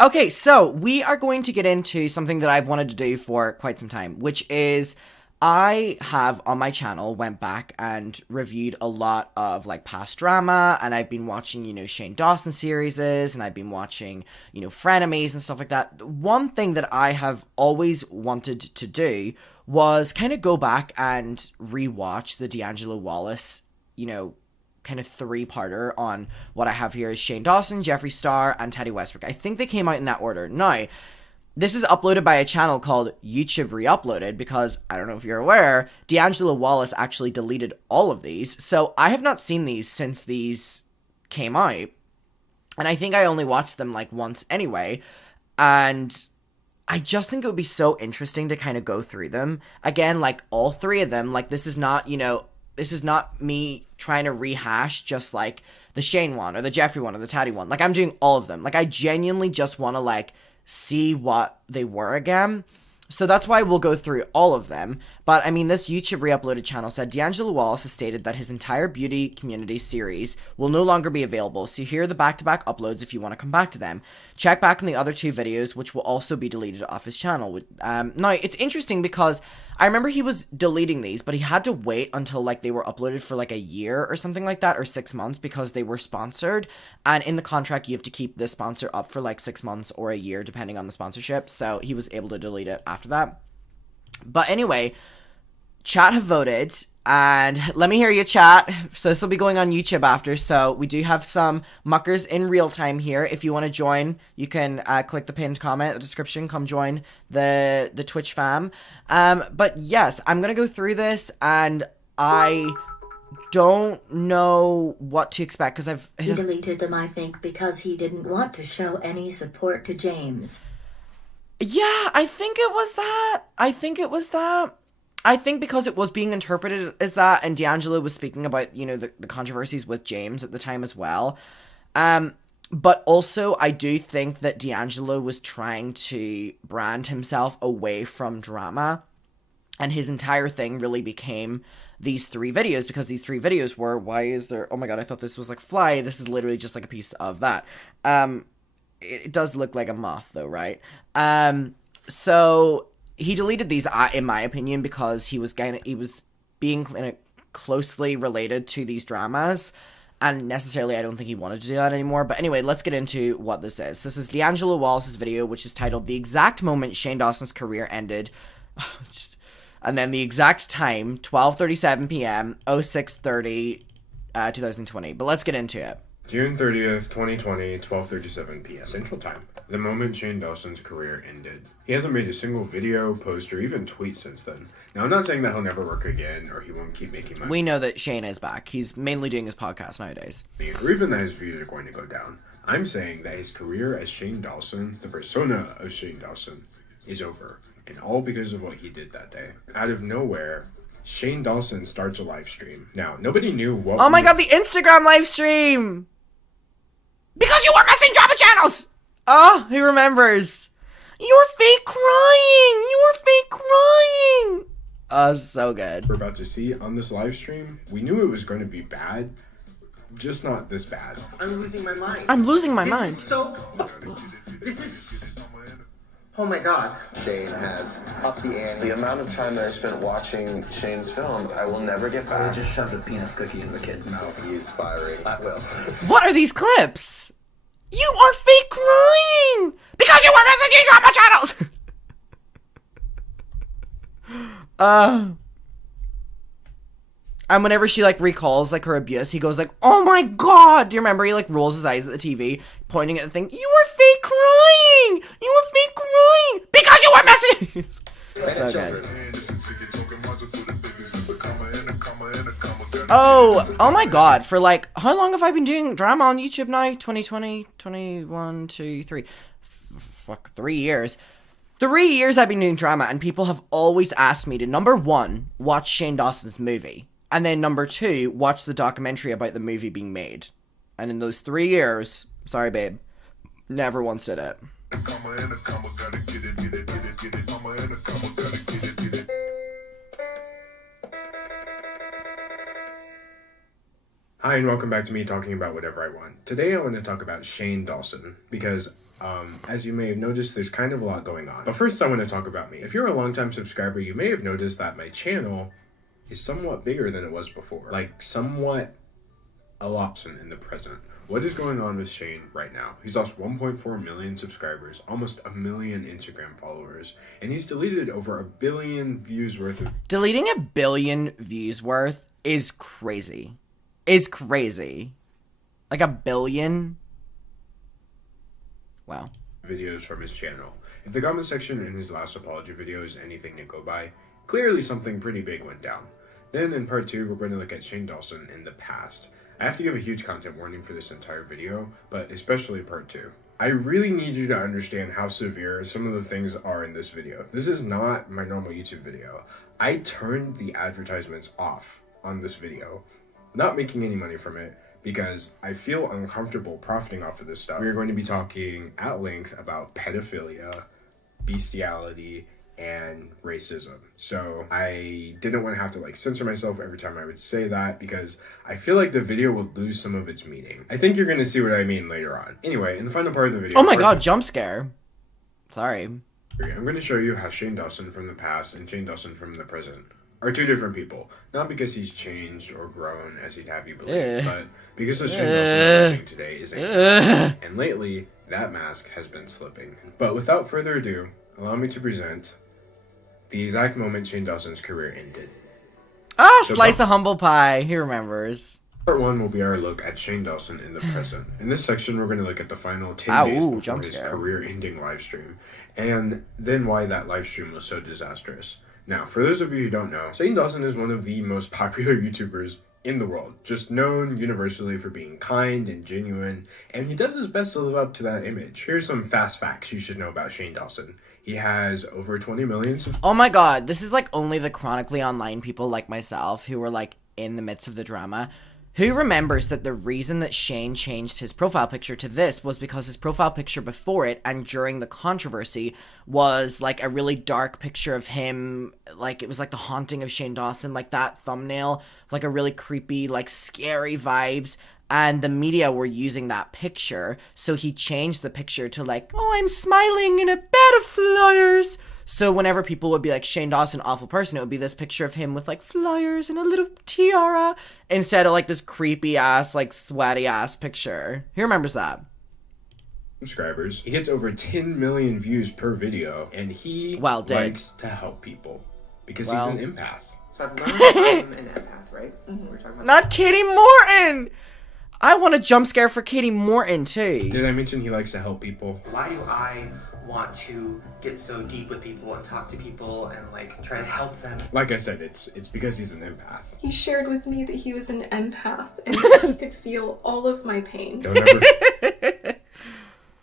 Okay, so we are going to get into something that I've wanted to do for quite some time, which is I have on my channel went back and reviewed a lot of like past drama, and I've been watching, Shane Dawson series, and I've been watching, frenemies and stuff like that. One thing that I have always wanted to do was kind of go back and rewatch the D'Angelo Wallace, kind of three-parter on what I have here is Shane Dawson, Jeffree Star, and Teddy Westbrook. I think they came out in that order. Now, this is uploaded by a channel called YouTube Re-Uploaded because, I don't know if you're aware, D'Angelo Wallace actually deleted all of these. So I have not seen these since these came out. And I think I only watched them like once anyway. And I just think it would be so interesting to kind of go through them. Again, like all three of them, like this is not me trying to rehash just like the Shane one or the Jeffree one or the Tati one. Like I'm doing all of them. Like I genuinely just want to like see what they were again. So that's why we'll go through all of them. But I mean, this YouTube Re-Uploaded channel said D'Angelo Wallace has stated that his entire beauty community series will no longer be available. So here are the back-to-back uploads if you want to come back to them. Check back on the other two videos, which will also be deleted off his channel. Now, it's interesting because I remember he was deleting these, but he had to wait until like they were uploaded for like a year or something like that, or 6 months, because they were sponsored. And in the contract, you have to keep the sponsor up for like 6 months or a year, depending on the sponsorship. So he was able to delete it after that. But anyway, chat have voted, and let me hear you, chat. So this will be going on YouTube after, so we do have some muckers in real time here. If you want to join, you can click the pinned comment, the description, come join the Twitch fam. But yes, I'm going to go through this, and I don't know what to expect, because He deleted them, I think, because he didn't want to show any support to James. Yeah, I think it was that. I think because it was being interpreted as that, and D'Angelo was speaking about, the controversies with James at the time as well. But also, I do think that D'Angelo was trying to brand himself away from drama, and his entire thing really became these three videos, because these three videos were, why is there, oh my god, I thought this was like fly, this is literally just like a piece of that. It does look like a moth though, right? So he deleted these, in my opinion, because he was being kind of closely related to these dramas, and necessarily I don't think he wanted to do that anymore. But anyway, let's get into what this is. This is D'Angelo Wallace's video, which is titled "The Exact Moment Shane Dawson's Career Ended," and then the exact time, 12:37 p.m., 06:30, 2020. But let's get into it. June 30th, 2020, 12:37 p.m. Central Time. The moment Shane Dawson's career ended. He hasn't made a single video, post, or even tweet since then. Now, I'm not saying that he'll never work again, or he won't keep making money. We know that Shane is back. He's mainly doing his podcast nowadays. Or even that his views are going to go down. I'm saying that his career as Shane Dawson, the persona of Shane Dawson, is over. And all because of what he did that day. Out of nowhere, Shane Dawson starts a live stream. Now, nobody knew what... Oh my god, the Instagram live stream! Because you were missing drama channels! Oh, he remembers. You're fake crying! You're fake crying! Oh, so good. We're about to see on this live stream, we knew it was going to be bad, just not this bad. I'm losing my mind. I'm losing my mind. This is... Oh my god. Shane has upped the ante. The amount of time that I spent watching Shane's films, I will never get back. I just shoved a penis cookie in the kid's mouth. He's firing. I will. What are these clips? You are fake crying! Because you were messaging drama channels! And whenever she, like, recalls, like, her abuse, he goes, like, oh my god! Do you remember? He, like, rolls his eyes at the TV, pointing at the thing. You were fake crying! You were fake crying! Because you were messaging! So good. Oh my god, for like, how long have I been doing drama on YouTube now? 2020, 21, 2, 3, 3 years. 3 years I've been doing drama, and people have always asked me to, number one, watch Shane Dawson's movie, and then number two, watch the documentary about the movie being made. And in those 3 years, sorry babe, never once did it. Hi, and welcome back to me talking about whatever I want. Today I want to talk about Shane Dawson, because As you may have noticed, there's kind of a lot going on. But first I want to talk about me. If you're a longtime subscriber, you may have noticed that my channel is somewhat bigger than it was before. Like, somewhat a lot in the present. What is going on with Shane right now? He's lost 1.4 million subscribers, almost 1 million Instagram followers, and he's deleted over 1 billion views worth of... Deleting 1 billion views worth is crazy. Is crazy. Like 1 billion? Wow. Videos from his channel. If the comment section in his last apology video is anything to go by, clearly something pretty big went down. Then in part 2, we're going to look at Shane Dawson in the past. I have to give a huge content warning for this entire video, but especially part 2. I really need you to understand how severe some of the things are in this video. This is not my normal YouTube video. I turned the advertisements off on this video, not making any money from it, because I feel uncomfortable profiting off of this stuff. We are going to be talking at length about pedophilia, bestiality, and racism. So I didn't want to have to like censor myself every time I would say that, because I feel like the video would lose some of its meaning. I think you're going to see what I mean later on. Anyway, in the final part of the video... Oh my god, jump scare. Sorry. I'm going to show you how Shane Dawson from the past and Shane Dawson from the present are two different people. Not because he's changed or grown, as he'd have you believe, but because the Shane Dawson we're watching today is angry. And lately, that mask has been slipping. But without further ado, allow me to present the exact moment Shane Dawson's career ended. Ah, slice of humble pie. He remembers. Part 1 will be our look at Shane Dawson in the present. In this section, we're going to look at the final 10 days before his career-ending livestream, and then why that livestream was so disastrous. Now, for those of you who don't know, Shane Dawson is one of the most popular YouTubers in the world, just known universally for being kind and genuine, and he does his best to live up to that image. Here's some fast facts you should know about Shane Dawson. He has over 20 million subscribers. Oh my god, this is like only the chronically online people like myself who were like in the midst of the drama. Who remembers that the reason that Shane changed his profile picture to this was because his profile picture before it and during the controversy was like a really dark picture of him, like it was like the haunting of Shane Dawson, like that thumbnail, like a really creepy, like scary vibes, and the media were using that picture, so he changed the picture to like, oh, I'm smiling in a bed of flowers. So whenever people would be like, Shane Dawson, awful person, it would be this picture of him with like flowers and a little tiara instead of like this creepy ass, like sweaty ass picture. Who remembers that? Subscribers. He gets over 10 million views per video, and he likes to help people because he's an empath. So I've learned I'm an empath, right? We're talking about Not Katie Morton! I want a jump scare for Katie Morton too. Did I mention he likes to help people? Why do I want to get so deep with people and talk to people and like try to help them? Like I said, it's because he's an empath. He shared with me that he was an empath and he could feel all of my pain. Don't ever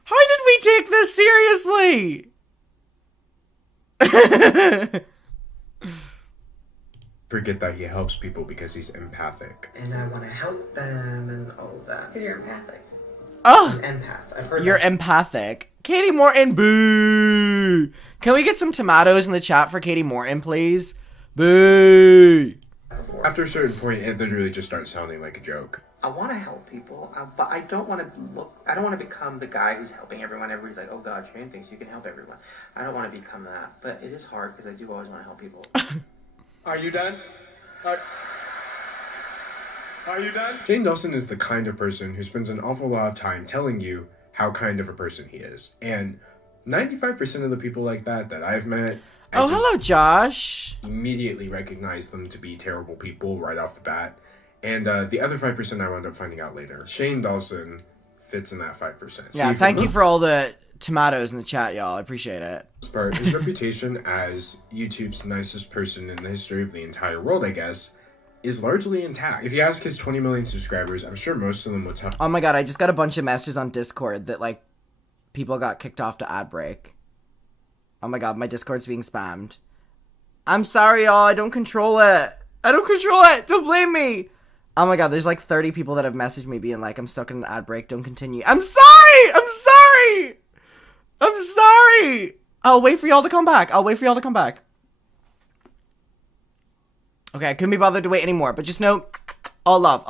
How did we take this seriously? forget that he helps people because he's empathic. And I want to help them and all of that. Because you're empathic. Oh, An empath. I've heard you're that. empathic. Katie Morton, boo! Can we get some tomatoes in the chat for Katie Morton, please? Boo! After a certain point, it literally just starts sounding like a joke. I want to help people, but I don't want to become the guy who's helping everyone. Everybody's like, oh God, Shane thinks you can help everyone. I don't want to become that, but it is hard because I do always want to help people. Are you done? Are you done? Shane Dawson is the kind of person who spends an awful lot of time telling you how kind of a person he is. And 95% of the people like that I've met... Oh, hello, Josh. Immediately recognize them to be terrible people right off the bat. And the other 5% I wound up finding out later. Shane Dawson fits in that 5%. Yeah, thank you for all the tomatoes in the chat, y'all. I appreciate it. His reputation as YouTube's nicest person in the history of the entire world, I guess, is largely intact. If you ask his 20 million subscribers, I'm sure most of them would tell. Oh my god, I just got a bunch of messages on Discord that, like, people got kicked off to ad break. Oh my god, my Discord's being spammed. I'm sorry, y'all. I don't control it. Don't blame me. Oh my god, there's like 30 people that have messaged me being like, I'm stuck in an ad break. Don't continue. I'm sorry. I'll wait for y'all to come back. Okay, I couldn't be bothered to wait anymore, but just know, all love.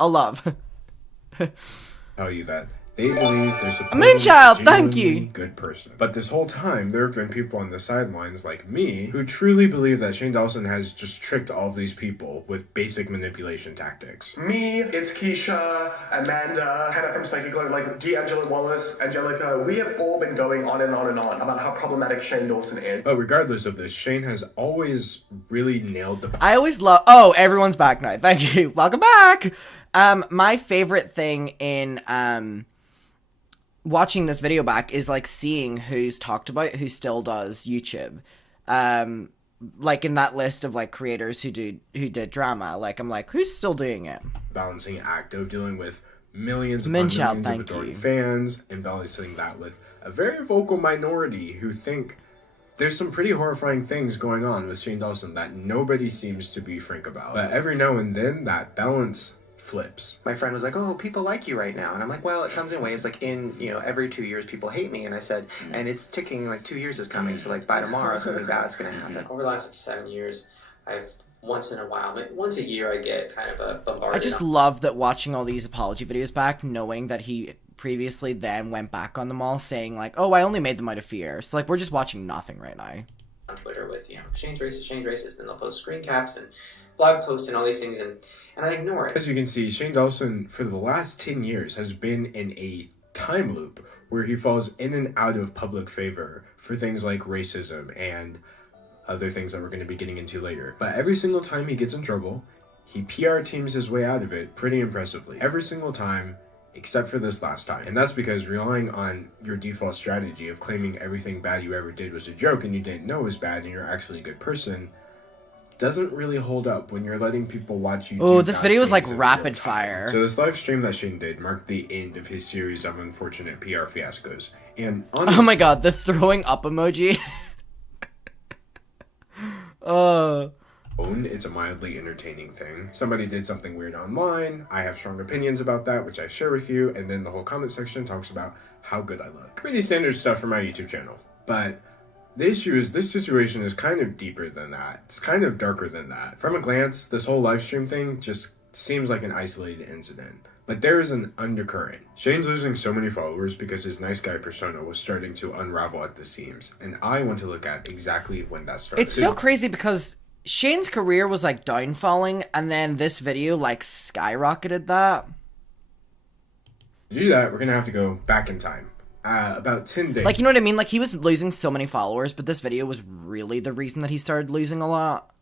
Tell you that They believe they're supposed Moonchild, to be a thank genuinely you. good person. But this whole time, there have been people on the sidelines like me who truly believe that Shane Dawson has just tricked all of these people with basic manipulation tactics. Me, it's Keisha, Amanda, Hannah from Spanky Glow, like D'Angelo-Wallace, Angelica. We have all been going on and on and on about how problematic Shane Dawson is. But regardless of this, Shane has always really nailed the I always love. Oh, everyone's back now. Thank you. Welcome back. My favorite thing in watching this video back is like seeing who's talked about who still does YouTube. Like in that list of like creators who did drama. Like I'm like, who's still doing it? balancing act of dealing with millions upon Moonchild, millions thank of adoring you. fans, and balancing that with a very vocal minority who think there's some pretty horrifying things going on with Shane Dawson that nobody seems to be frank about. But every now and then, that balance flips. My friend was like, "Oh, people like you right now," and I'm like, "Well, it comes in waves. Like every 2 years, people hate me." And I said, "And it's ticking. Like 2 years is coming. So like by tomorrow, something bad's gonna happen." Over the last like 7 years, I've once in a while, maybe once a year, I get kind of a bombarded. I just love that watching all these apology videos back, knowing that he previously then went back on them all, saying like, "Oh, I only made them out of fear." So like, we're just watching nothing right now. On Twitter with Shane's racist, then they'll post screen caps and blog posts and all these things, and I ignore it. As you can see, Shane Dawson, for the last 10 years, has been in a time loop where he falls in and out of public favor for things like racism and other things that we're going to be getting into later. But every single time he gets in trouble, he PR teams his way out of it pretty impressively. Every single time, except for this last time. And that's because relying on your default strategy of claiming everything bad you ever did was a joke and you didn't know was bad and you're actually a good person doesn't really hold up when you're letting people watch you. Oh, this video was like things in rapid real time. fire. So this live stream that Shane did marked the end of his series of unfortunate PR fiascos. And honestly, Oh my god, the throwing up emoji. it's a mildly entertaining thing. Somebody did something weird online. I have strong opinions about that, which I share with you. And then the whole comment section talks about how good I look. Pretty standard stuff for my YouTube channel. But the issue is this situation is kind of deeper than that. It's kind of darker than that. From a glance, this whole live stream thing just seems like an isolated incident. But there is an undercurrent. Shane's losing so many followers because his nice guy persona was starting to unravel at the seams. And I want to look at exactly when that started. It's so crazy because Shane's career was like downfalling, and then this video like skyrocketed that. To do that, we're going to have to go back in time. About 10 days. Like, you know what I mean? Like, he was losing so many followers, but this video was really the reason that he started losing a lot.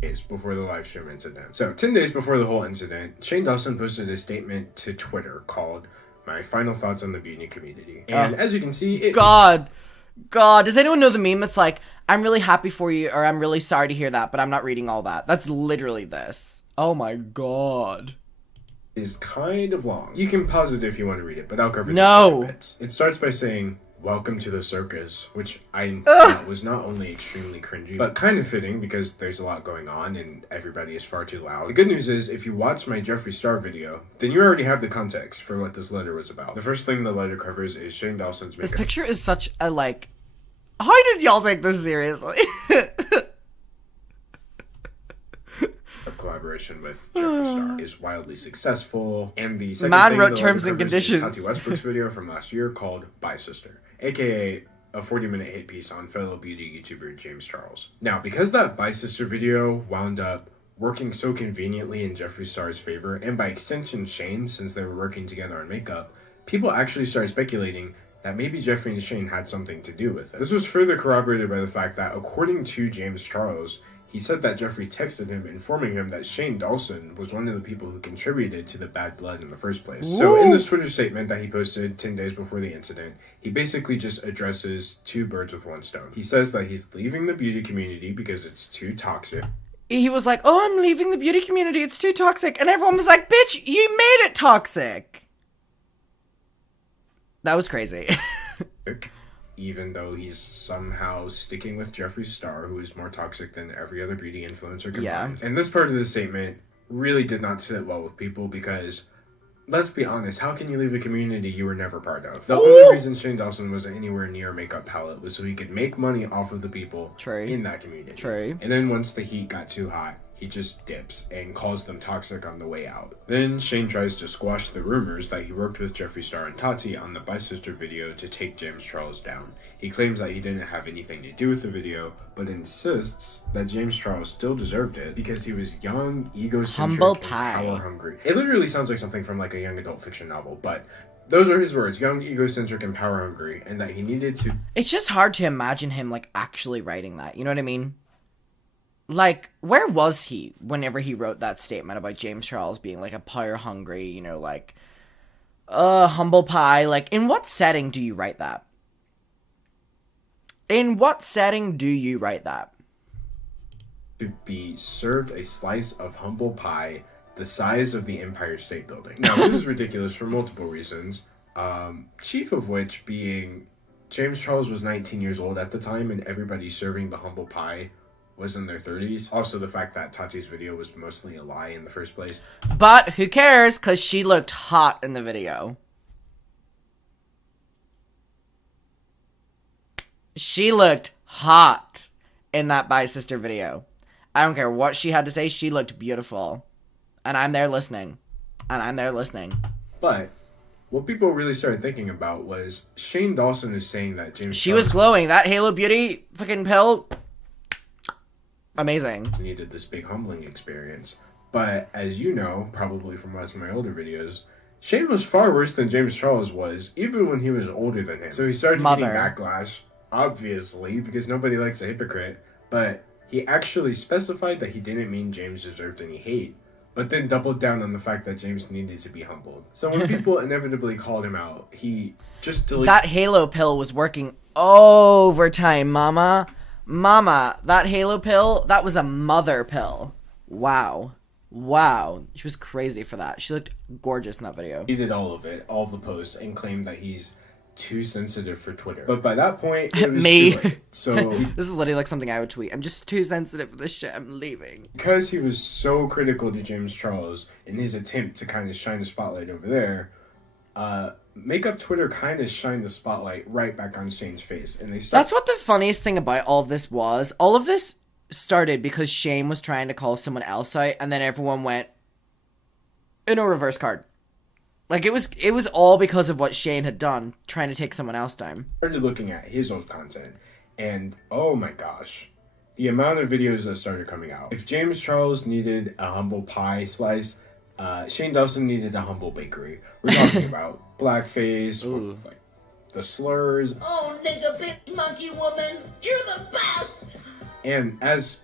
Days before the live stream incident. So, 10 days before the whole incident, Shane Dawson posted a statement to Twitter called "My Final Thoughts on the Beauty Community." And as you can see, God, does anyone know the meme? It's like, "I'm really happy for you," or "I'm really sorry to hear that, but I'm not reading all that." That's literally this. Oh my god. is kind of long. You can pause it if you want to read it, but I'll cover No. the bits. It starts by saying, "Welcome to the circus," which I thought was not only extremely cringy, but kind of fitting because there's a lot going on and everybody is far too loud. The good news is, if you watch my Jeffree Star video, then you already have the context for what this letter was about. The first thing the letter covers is Shane Dawson's This makeup. picture is such a, like... How did y'all take this seriously? Collaboration with Jeffree Star is wildly successful, and the second Man thing wrote the terms letter and covers is conditions. Tati Westbrook's video from last year called "Bye Sister," aka a 40-minute hit piece on fellow beauty YouTuber James Charles. Now, because that "Bye Sister" video wound up working so conveniently in Jeffree Star's favor, and by extension Shane, since they were working together on makeup, people actually started speculating that maybe Jeffree and Shane had something to do with it. This was further corroborated by the fact that, according to James Charles, he said that Jeffree texted him informing him that Shane Dawson was one of the people who contributed to the bad blood in the first place. So in this Twitter statement that he posted 10 days before the incident, he basically just addresses two birds with one stone. He says that he's leaving the beauty community because it's too toxic. He was like, "Oh, I'm leaving the beauty community. It's too toxic." And everyone was like, "Bitch, you made it toxic." That was crazy. Even though he's somehow sticking with Jeffree Star, who is more toxic than every other beauty influencer combined. Yeah. And this part of the statement really did not sit well with people because, let's be honest, how can you leave a community you were never part of? The only reason Shane Dawson was anywhere near a makeup palette was so he could make money off of the people True. in that community. True. And then once the heat got too hot, he just dips and calls them toxic on the way out. Then Shane tries to squash the rumors that he worked with Jeffree Star and Tati on the Bi-Sister video to take James Charles down. He claims that he didn't have anything to do with the video, but insists that James Charles still deserved it because he was young, egocentric, Humble and pie. power hungry. It literally sounds like something from like a young adult fiction novel, but those are his words: young, egocentric, and power hungry, and that he needed to... It's just hard to imagine him, like, actually writing that. You know what I mean? Like, where was he whenever he wrote that statement about James Charles being, like, a power-hungry, you know, like, humble pie? Like, in what setting do you write that? In what setting do you write that? to be served a slice of humble pie the size of the Empire State Building. Now, this is ridiculous for multiple reasons, chief of which being James Charles was 19 years old at the time, and everybody serving the humble pie was in their 30s. Also, the fact that Tati's video was mostly a lie in the first place. But who cares, because she looked hot in the video. She looked hot in that Bi-Sister video. I don't care what she had to say, she looked beautiful. And I'm there listening. But what people really started thinking about was Shane Dawson is saying that James She Charles was glowing. That Halo Beauty fucking pill. Amazing. needed this big humbling experience. But as you know, probably from watching my older videos, Shane was far worse than James Charles was, even when he was older than him. So he started getting backlash, obviously, because nobody likes a hypocrite. But he actually specified that he didn't mean James deserved any hate, but then doubled down on the fact that James needed to be humbled. So when people inevitably called him out, he just deleted... That Halo pill was working overtime, mama. Mama, that Halo pill, that was a mother pill. Wow. She was crazy for that. She looked gorgeous in that video. He did all of it, all of the posts, and claimed that he's too sensitive for Twitter. But by that point, it was Me. too late. So This is literally like something I would tweet. I'm just too sensitive for this shit. I'm leaving. because he was so critical to James Charles in his attempt to kind of shine a spotlight over there, Makeup Twitter kind of shined the spotlight right back on Shane's face, and they started... That's what the funniest thing about all of this was. All of this started because Shane was trying to call someone else out, and then everyone went, reverse card. Like, it was all because of what Shane had done, trying to take someone else down. started looking at his old content, and oh my gosh, the amount of videos that started coming out. If James Charles needed a humble pie slice, Shane Dawson needed a humble bakery. We're talking about blackface, with, like, the slurs. Oh, nigga, bitch, monkey woman, you're the best! And as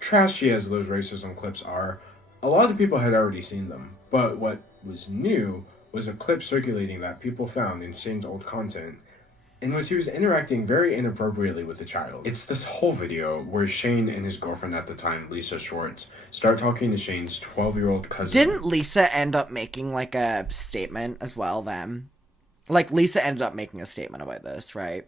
trashy as those racism clips are, a lot of people had already seen them. But what was new was a clip circulating that people found in Shane's old content in which he was interacting very inappropriately with a child. It's this whole video where Shane and his girlfriend at the time, Lisa Schwartz, start talking to Shane's 12-year-old cousin. Didn't Lisa end up making, like, a statement as well, then? Like, Lisa ended up making a statement about this, right?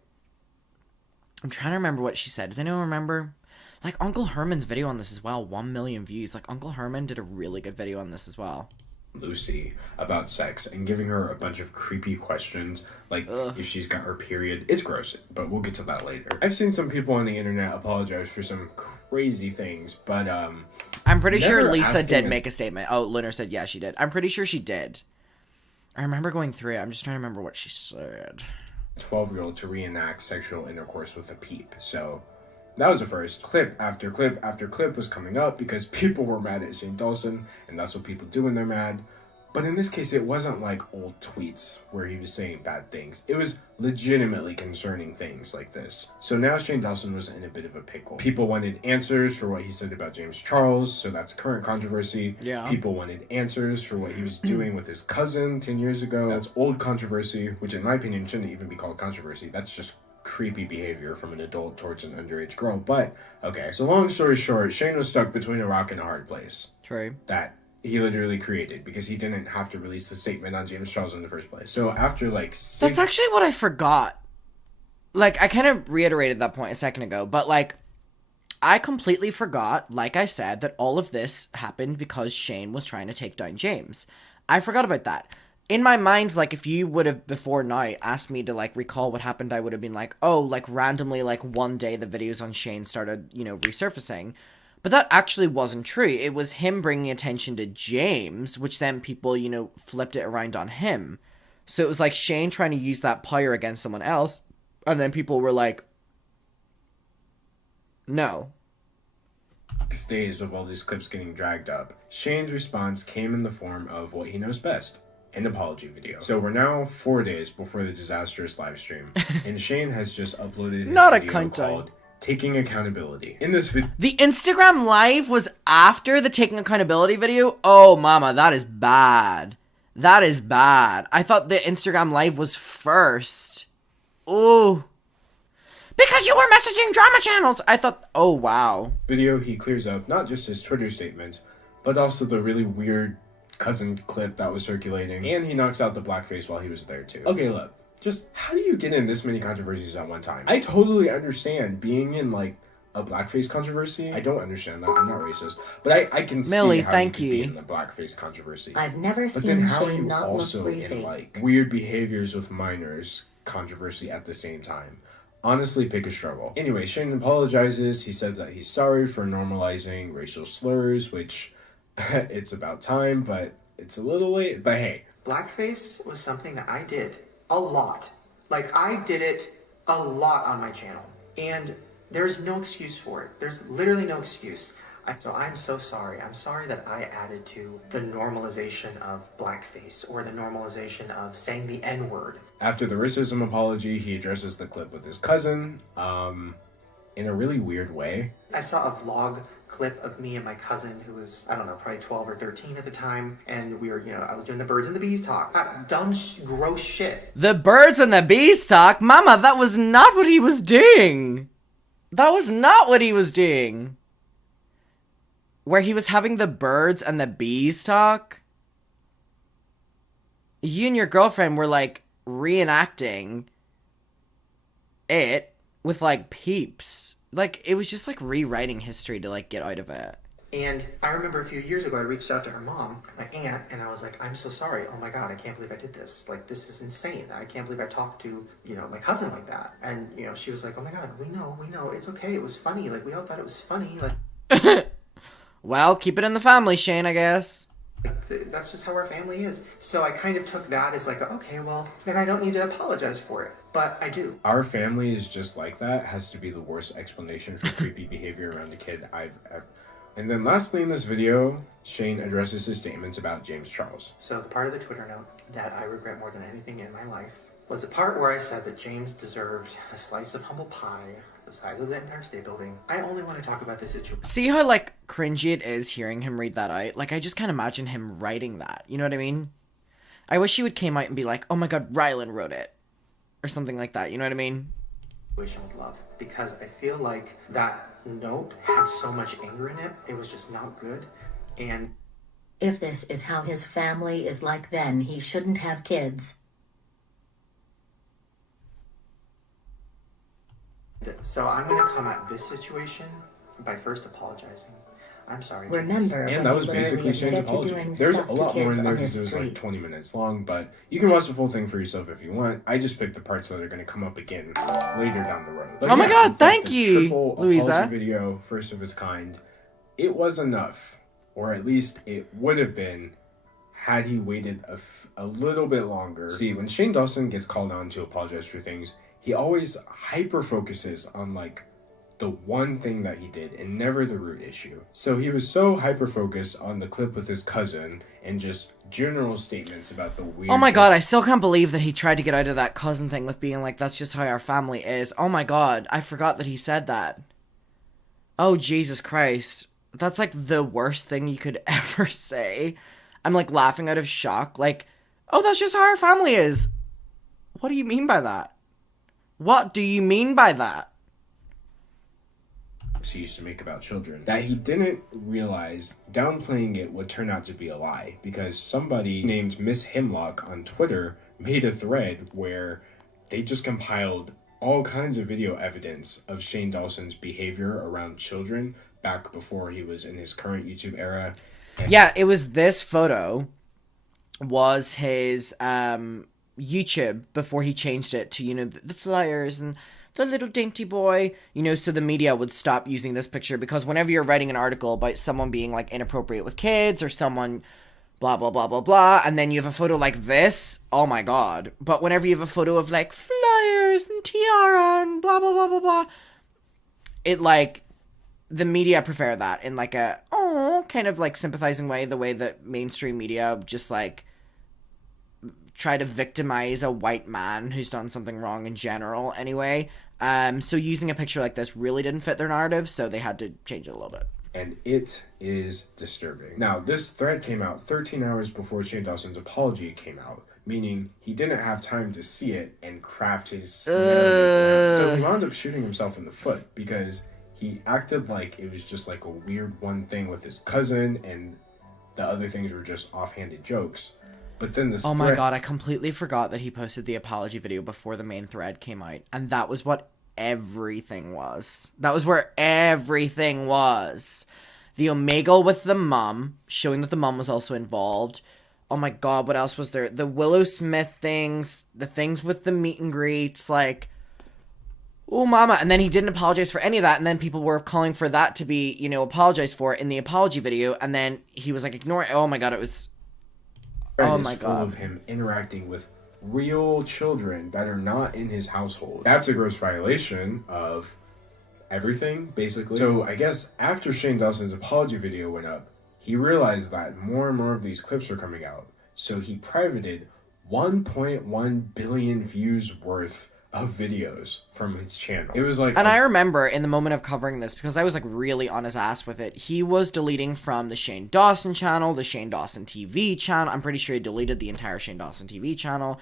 I'm trying to remember what she said. Does anyone remember? Like, Uncle Herman's video on this as well, 1 million views. Like, Uncle Herman did a really good video on this as well. Lucy about sex and giving her a bunch of creepy questions, like if she's got her period. It's gross, but we'll get to that later. I've seen some people on the internet apologize for some crazy things, but I'm pretty sure never Lisa did asking make a statement. Oh, Lunar said yeah, she did. I'm pretty sure she did. I remember going through it. I'm just trying to remember what she said. 12-year-old to reenact sexual intercourse with a peep. So that was the first. Clip after clip after clip was coming up because people were mad at Shane Dawson, and that's what people do when they're mad. But in this case, it wasn't like old tweets where he was saying bad things. It was legitimately concerning things like this. So now Shane Dawson was in a bit of a pickle. People wanted answers for what he said about James Charles, so that's current controversy. Yeah. People wanted answers for what he was doing with his cousin 10 years ago. That's old controversy, which in my opinion shouldn't even be called controversy. That's just creepy behavior from an adult towards an underage girl. But, okay, so long story short, Shane was stuck between a rock and a hard place. True. That he literally created because he didn't have to release the statement on James Charles in the first place. So after like That's actually what I forgot. Like, I kind of reiterated that point a second ago, but like, I completely forgot, like I said, that all of this happened because Shane was trying to take down James. I forgot about that. In my mind, like, if you would have before now asked me to, like, recall what happened, I would have been like, oh, like, randomly, like, one day the videos on Shane started, resurfacing. But that actually wasn't true. It was him bringing attention to James, which then people, you know, flipped it around on him. So it was like Shane trying to use that power against someone else. And then people were like, no. 6 days of all these clips getting dragged up, Shane's response came in the form of what he knows best, an apology video. So we're now 4 days before the disastrous live stream, and Shane has just uploaded his Not a video countdown. called Taking Accountability. In this video, The Instagram live was after the Taking Accountability video? Oh, mama, that is bad. That is bad. I thought the Instagram live was first. Oh. Because you were messaging drama channels! I thought, oh, wow. he clears up not just his Twitter statements, but also the really weird cousin clip that was circulating, and he knocks out the blackface while he was there too. Okay, look, just how do you get in this many controversies at one time? I totally understand being in like a blackface controversy. I don't understand that. I'm not racist, but I can Millie, see how thank you could you. be in the blackface controversy. I've never But then seen how are Shane you not look also greasy. in like weird behaviors with minors controversy at the same time? Honestly, pick a struggle. Anyway, Shane apologizes. He said that he's sorry for normalizing racial slurs, which it's about time, but it's a little late. But hey, Blackface was something that I did a lot. Like, I did it a lot on my channel. And there's no excuse for it. There's literally no excuse. So I'm so sorry. I'm sorry that I added to the normalization of blackface or the normalization of saying the N-word. after the racism apology, he addresses the clip with his cousin, in a really weird way. I saw a vlog clip of me and my cousin who was, I don't know, probably 12 or 13 at the time. And we were, you know, I was doing the birds and the bees talk. Dumb, gross shit. The birds and the bees talk? Mama, that was not what he was doing. That was not what he was doing. Where he was having the birds and the bees talk? You and your girlfriend were, like, reenacting it with, like, peeps. Like, it was just, like, rewriting history to, like, get out of it. And I remember a few years ago, I reached out to her mom, my aunt, and I was like, I'm so sorry. Oh my God, I can't believe I did this. Like, this is insane. I can't believe I talked to, you know, my cousin like that. And, you know, she was like, oh my God, we know. It's okay. It was funny. Like, we all thought it was funny. Like, Well, keep it in the family, Shane, I guess. that's just how our family is. So I kind of took that as like, okay, well, then I don't need to apologize for it. But I do. Our family is just like that has to be the worst explanation for creepy behavior around a kid I've ever. And then lastly in this video, Shane addresses his statements about James Charles. So the part of the Twitter note that I regret more than anything in my life was the part where I said that James deserved a slice of humble pie the size of the Empire State Building. I only want to talk about this situation. See how, like, cringy it is hearing him read that out? Like, I just can't imagine him writing that. You know what I mean? I wish he would came out and be like, oh my God, Rylan wrote it. Or something like that. You know what I mean? With love, because I feel like that note had so much anger in it. It was just not good. And If this is how his family is like, then he shouldn't have kids. so I'm going to come at this situation by first apologizing. I'm sorry, James. Remember And when that he was literally basically Shane's admitted to apology. doing There's a stuff to lot more kids in there on because his it was like street? 20 minutes long, but you can watch the full thing for yourself if you want. I just picked the parts that are going to come up again later down the road. But Oh my yeah, God, I think thank the you, triple Louisa. apology video, first of its kind, it was enough, or at least it would have been had he waited a little bit longer. See, when Shane Dawson gets called on to apologize for things, he always hyper focuses on like the one thing that he did and never the root issue. So he was so hyper focused on the clip with his cousin and just general statements about the weird. Oh my God, I still can't believe that he tried to get out of that cousin thing with being like, that's just how our family is. Oh my God, I forgot that he said that. Oh, Jesus Christ. That's like the worst thing you could ever say. I'm like laughing out of shock. Like, oh, that's just how our family is. What do you mean by that? What do you mean by that? He used to make about children that he didn't realize downplaying it would turn out to be a lie, because somebody named Miss Hemlock on Twitter made a thread where they just compiled all kinds of video evidence of Shane Dawson's behavior around children back before he was in his current YouTube era. Yeah, it was this photo was his YouTube before he changed it to, you know, the flyers and the little dainty boy, you know, so the media would stop using this picture, because whenever you're writing an article about someone being, like, inappropriate with kids, or someone blah, blah, blah, blah, blah, and then you have a photo like this, oh my god. But whenever you have a photo of, like, flyers and tiara and blah, blah, blah, blah, blah, it, like, the media prefer that in, like, a, oh, kind of, like, sympathizing way, the way that mainstream media just, like, try to victimize a white man who's done something wrong in general anyway. So using a picture like this really didn't fit their narrative, so they had to change it a little bit. And it is disturbing. Now, this thread came out 13 hours before Shane Dawson's apology came out, meaning he didn't have time to see it and craft his narrative. So he wound up shooting himself in the foot, because he acted like it was just like a weird one thing with his cousin, and the other things were just offhanded jokes. But then this my god, I completely forgot that he posted the apology video before the main thread came out. And that was what everything was. That was where everything was. The Omegle with the mum, showing that the mum was also involved. Oh my god, what else was there? The Willow Smith things, the things with the meet and greets, like, oh mama. And then he didn't apologize for any of that, and then people were calling for that to be, you know, apologized for in the apology video, and then he was like, ignore it. Oh my god, it was... Oh my god. Full of him interacting with real children that are not in his household. That's a gross violation of everything, basically. So I guess after Shane Dawson's apology video went up, he realized that more and more of these clips are coming out. So he privated 1.1 billion views worth of videos from his channel. It was like... And I remember in the moment of covering this, because I was, like, really on his ass with it, he was deleting from the Shane Dawson channel, the Shane Dawson TV channel. I'm pretty sure he deleted the entire Shane Dawson TV channel.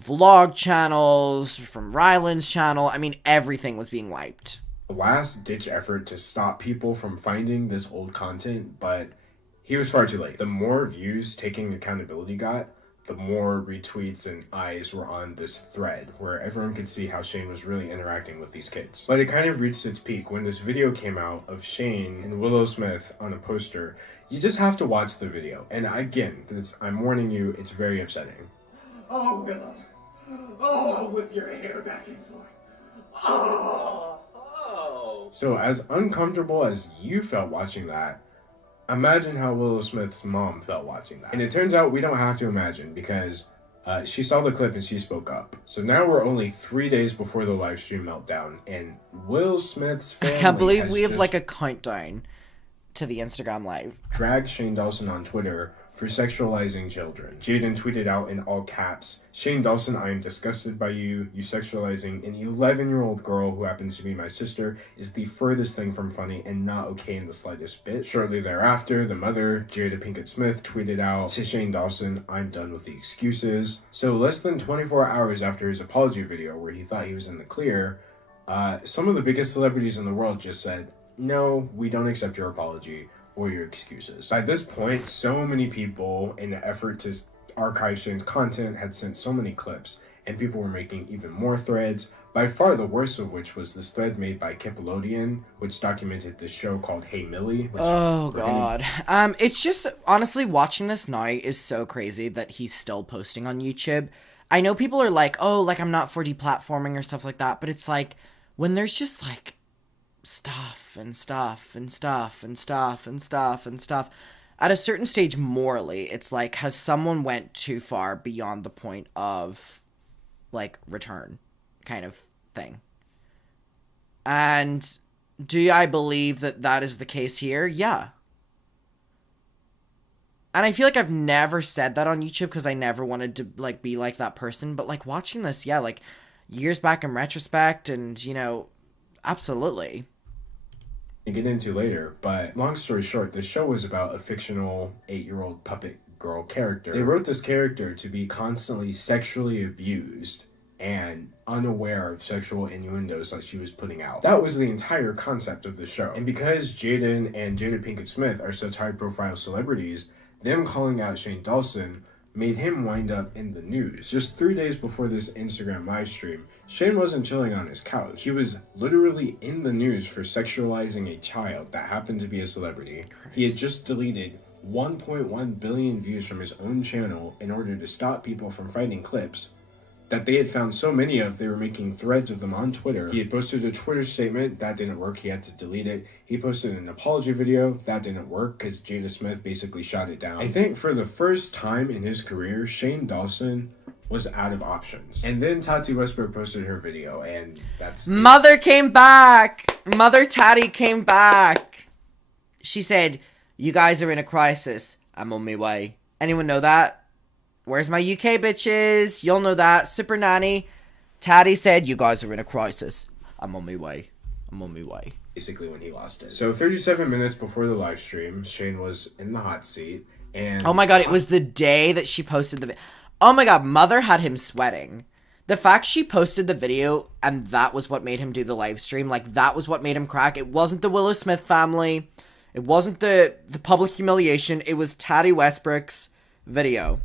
Vlog channels, from Ryland's channel. I mean, everything was being wiped. A last-ditch effort to stop people from finding this old content, but he was far too late. The more views taking accountability got, the more retweets and eyes were on this thread, where everyone could see how Shane was really interacting with these kids. But it kind of reached its peak when this video came out of Shane and Willow Smith on a poster. You just have to watch the video. And again, I'm warning you, it's very upsetting. Oh, Willow. Oh, whip your hair back and forth. Oh. So as uncomfortable as you felt watching that, imagine how Willow Smith's mom felt watching that. And it turns out we don't have to imagine, because she saw the clip and she spoke up. So now we're only 3 days before the live stream meltdown, and Will Smith's family... I can't believe we have like a countdown to the Instagram live. Dragged Shane Dawson on Twitter for sexualizing children. Jaden tweeted out in all caps, "Shane Dawson, I am disgusted by you. You sexualizing an 11-year-old girl who happens to be my sister is the furthest thing from funny and not okay in the slightest bit." Shortly thereafter, the mother, Jada Pinkett Smith, tweeted out, "To Shane Dawson, I'm done with the excuses." So less than 24 hours after his apology video, where he thought he was in the clear, some of the biggest celebrities in the world just said, "No, we don't accept your apology or your excuses." By this point, so many people, in the effort to archive Shane's content, had sent so many clips, and people were making even more threads, by far the worst of which was this thread made by Nickelodeon, which documented this show called Hey Millie. Oh god. It's just, honestly, watching this now is so crazy that he's still posting on YouTube. I know people are like, oh, like, I'm not for deplatforming or stuff like that, but it's like, when there's just, like, stuff and stuff and stuff and stuff and stuff and stuff, at a certain stage morally, it's like, has someone went too far beyond the point of, like, return kind of thing? And do I believe that that is the case here? Yeah. And I feel like I've never said that on YouTube because I never wanted to, like, be like that person, but, like, watching this, yeah, like, years back in retrospect, and, you know, absolutely. Get into later, but long story short, the show was about a fictional 8-year-old puppet girl character. They wrote this character to be constantly sexually abused and unaware of sexual innuendos that she was putting out. That was the entire concept of the show. And because Jaden and Jada Pinkett Smith are such high-profile celebrities, them calling out Shane Dawson made him wind up in the news. Just 3 days before this Instagram live stream, Shane wasn't chilling on his couch. He was literally in the news for sexualizing a child that happened to be a celebrity. He had just deleted 1.1 billion views from his own channel in order to stop people from finding clips. that they had found so many of, they were making threads of them on Twitter. He had posted a Twitter statement, that didn't work, he had to delete it. He posted an apology video, that didn't work because Jada Smith basically shot it down. I think for the first time in his career, Shane Dawson was out of options. And then Tati Westbrook posted her video, and that's it. Mother came back! Mother Tati came back! She said, "You guys are in a crisis. I'm on my way." Anyone know that? Where's my UK bitches? You'll know that. Super Nanny. Tati said, "You guys are in a crisis. I'm on my way. I'm on my way." Basically when he lost it. So 37 minutes before the live stream, Shane was in the hot seat, and... Oh my god, it was the day that she posted the... Oh my god, Mother had him sweating. The fact she posted the video and that was what made him do the live stream, like, that was what made him crack. It wasn't the Willow Smith family. It wasn't the public humiliation. It was Tati Westbrook's video.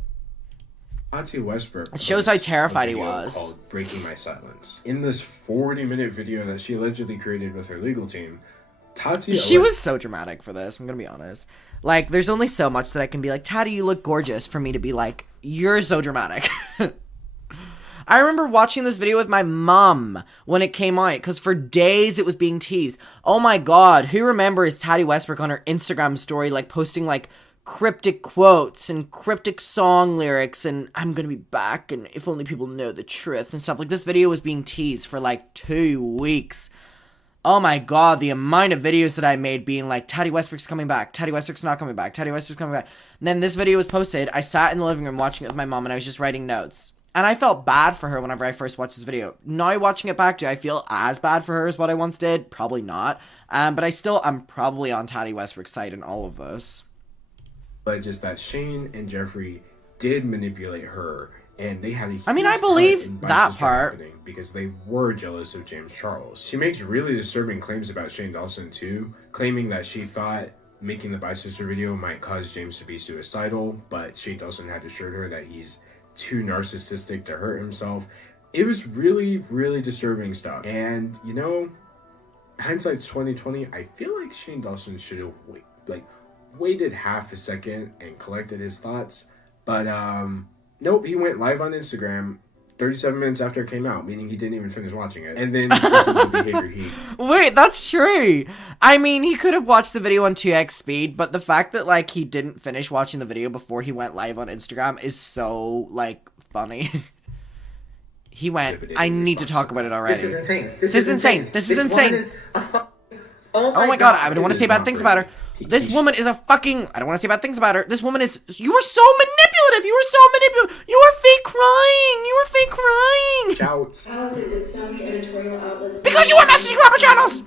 Tati Westbrook. It shows how terrified he was. Called "Breaking My Silence." In this 40-minute video that she allegedly created with her legal team, She was so dramatic for this, I'm gonna be honest. Like, there's only so much that I can be like, "Tati, you look gorgeous," for me to be like, "You're so dramatic." I remember watching this video with my mom when it came out, because for days it was being teased. Oh my god, who remembers Tati Westbrook on her Instagram story, like, posting, like, cryptic quotes and cryptic song lyrics and "I'm gonna be back and if only people know the truth" and stuff. Like, this video was being teased for like 2 weeks. Oh my god, the amount of videos that I made being like, Tati Westbrook's coming back, Tati Westbrook's not coming back, Tati Westbrook's coming back. And then this video was posted. I sat in the living room watching it with my mom and I was just writing notes. And I felt bad for her whenever I first watched this video. Now watching it back, do I feel as bad for her as what I once did? Probably not. But I'm probably on Tati Westbrook's side in all of this. But just that Shane and Jeffree did manipulate her, and they had a huge I believe that part because they were jealous of James Charles. She makes really disturbing claims about Shane Dawson too, claiming that she thought making the Bi-Sister video might cause James to be suicidal, but Shane Dawson had assured her that he's too narcissistic to hurt himself. It was really, really disturbing stuff. And, you know, hindsight's 2020. I feel like Shane Dawson should have waited half a second and collected his thoughts, but nope, he went live on Instagram 37 minutes after it came out, meaning he didn't even finish watching it, and then this is the behavior Wait, that's true. I mean, he could have watched the video on 2x speed, but the fact that, like, he didn't finish watching the video before he went live on Instagram is so, like, funny. He went, "I need to talk about it already." This is insane. This is insane. This is insane. Woman is a Oh my god, I don't want to say bad things about her. This woman is a fucking... I don't want to say bad things about her. This woman is... You were so manipulative! You were so manipulative! You were fake crying! You were fake crying! Shouts. How is it that so many editorial outlets... Because you were messaging drama channels!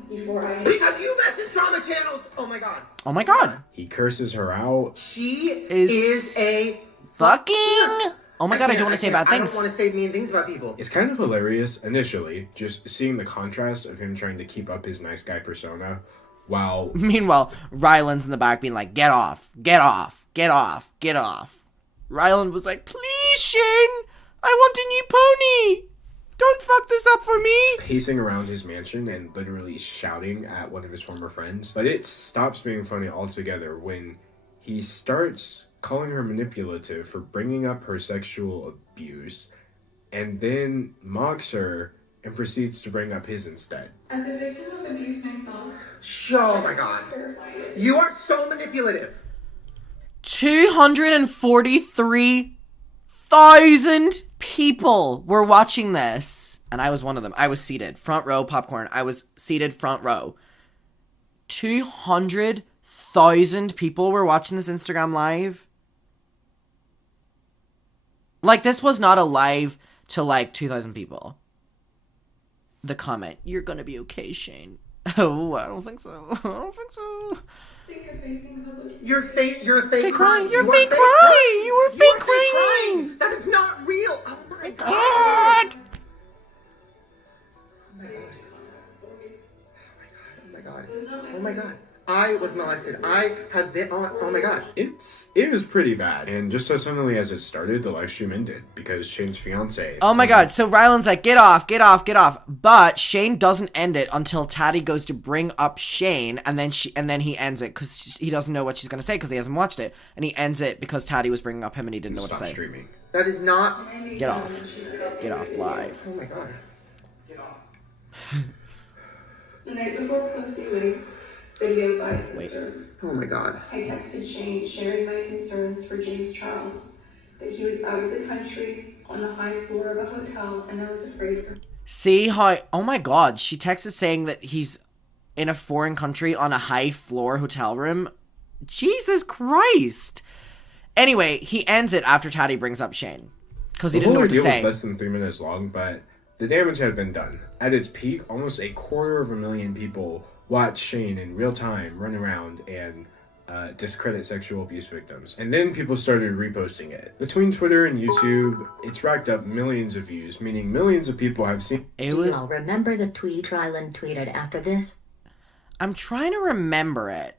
Because you message drama channels! Oh my god. Oh my god. He curses her out. She is a... Fucking... Oh my god, I don't want to say bad things. I don't want to say mean things about people. It's kind of hilarious, initially, just seeing the contrast of him trying to keep up his nice guy persona, while... Meanwhile, Ryland's in the back being like, "Get off, get off, get off, get off." Ryland was like, "Please, Shane, I want a new pony. Don't fuck this up for me." Pacing around his mansion and literally shouting at one of his former friends. But it stops being funny altogether when he starts calling her manipulative for bringing up her sexual abuse, and then mocks her and proceeds to bring up his instead. As a victim of abuse myself... Oh my god. You are so manipulative. 243,000 people were watching this. And I was one of them. I was seated. Front row, popcorn. I was seated front row. 200,000 people were watching this Instagram live. Like, this was not a live to, like, 2,000 people. The comment, "You're gonna be okay, Shane." Oh, I don't think so. I don't think so. You're fake Fake crying. You're fake crying. You were fake crying. That is not real. Oh my god. God. Oh my god. Oh my god. I was molested. I have been... Oh my god. It was pretty bad. And just as suddenly as it started, the live stream ended because Shane's fiance... Oh my god, so Ryland's like, "Get off, get off, get off." But Shane doesn't end it until Tati goes to bring up Shane, and then he ends it because he doesn't know what she's going to say because he hasn't watched it. And he ends it because Tati was bringing up him and he didn't know what to say. Streaming. That is not. Get off. Get off live. Oh my god. The night before posting my video by sister, Oh my god. I texted Shane sharing my concerns for James Charles, that he was out of the country on the high floor of a hotel, and I was afraid for him. See how, oh my god, she texted saying that he's in a foreign country on a high floor hotel room. Jesus Christ. Anyway, he ends it after Tati brings up Shane, because he didn't know what to The whole say. ordeal was less than 3 minutes long, but the damage had been done. At its peak, almost 250,000 people watched Shane in real time run around and discredit sexual abuse victims. And then people started reposting it. Between Twitter and YouTube, it's racked up millions of views, meaning millions of people have seen. Do y'all remember the tweet Ryland tweeted after this? I'm trying to remember it.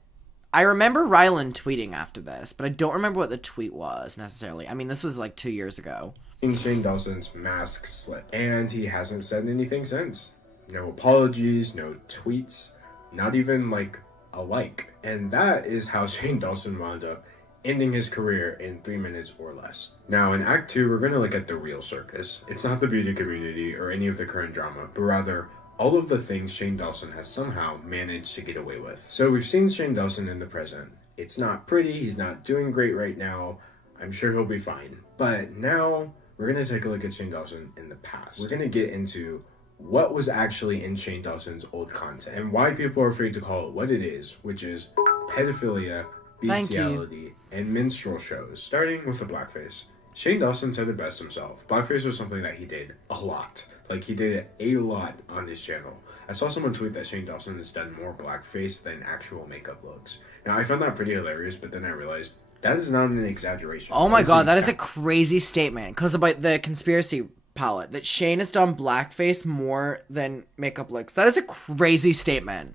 I remember Ryland tweeting after this, but I don't remember what the tweet was necessarily. I mean, this was like 2 years ago. Shane Dawson's mask slip, and he hasn't said anything since. No apologies, no tweets, not even like a like. And that is how Shane Dawson wound up ending his career in 3 minutes or less. Now in Act 2, we're going to look at the real circus. It's not the beauty community or any of the current drama, but rather all of the things Shane Dawson has somehow managed to get away with. So we've seen Shane Dawson in the present. It's not pretty, he's not doing great right now. I'm sure he'll be fine. But now we're going to take a look at Shane Dawson in the past. We're going to get into what was actually in Shane Dawson's old content and why people are afraid to call it what it is, which is pedophilia, bestiality, and minstrel shows. Starting with the blackface. Shane Dawson said it best himself. Blackface was something that he did a lot. Like, he did it a lot on his channel. I saw someone tweet that Shane Dawson has done more blackface than actual makeup looks. Now, I found that pretty hilarious, but then I realized that is not an exaggeration. Oh my god, that is a crazy statement. Because about the conspiracy palette, that Shane has done blackface more than makeup looks. That is a crazy statement.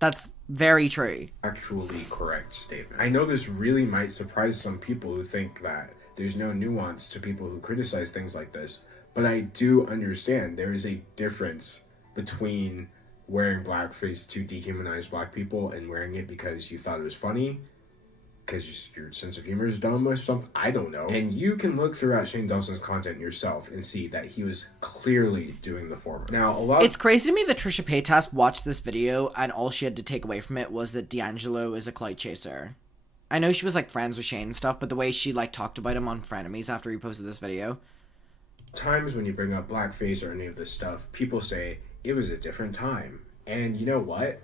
That's very true. Actually correct statement. I know this really might surprise some people who think that there's no nuance to people who criticize things like this, but I do understand there is a difference between wearing blackface to dehumanize black people and wearing it because you thought it was funny, because your sense of humor is dumb or something. I don't know. And you can look throughout Shane Dawson's content yourself and see that he was clearly doing the former. Now, it's crazy to me that Trisha Paytas watched this video and all she had to take away from it was that D'Angelo is a clout chaser. I know she was like friends with Shane and stuff, but the way she like talked about him on Frenemies after he posted this video. Times when you bring up blackface or any of this stuff, people say it was a different time. And you know what?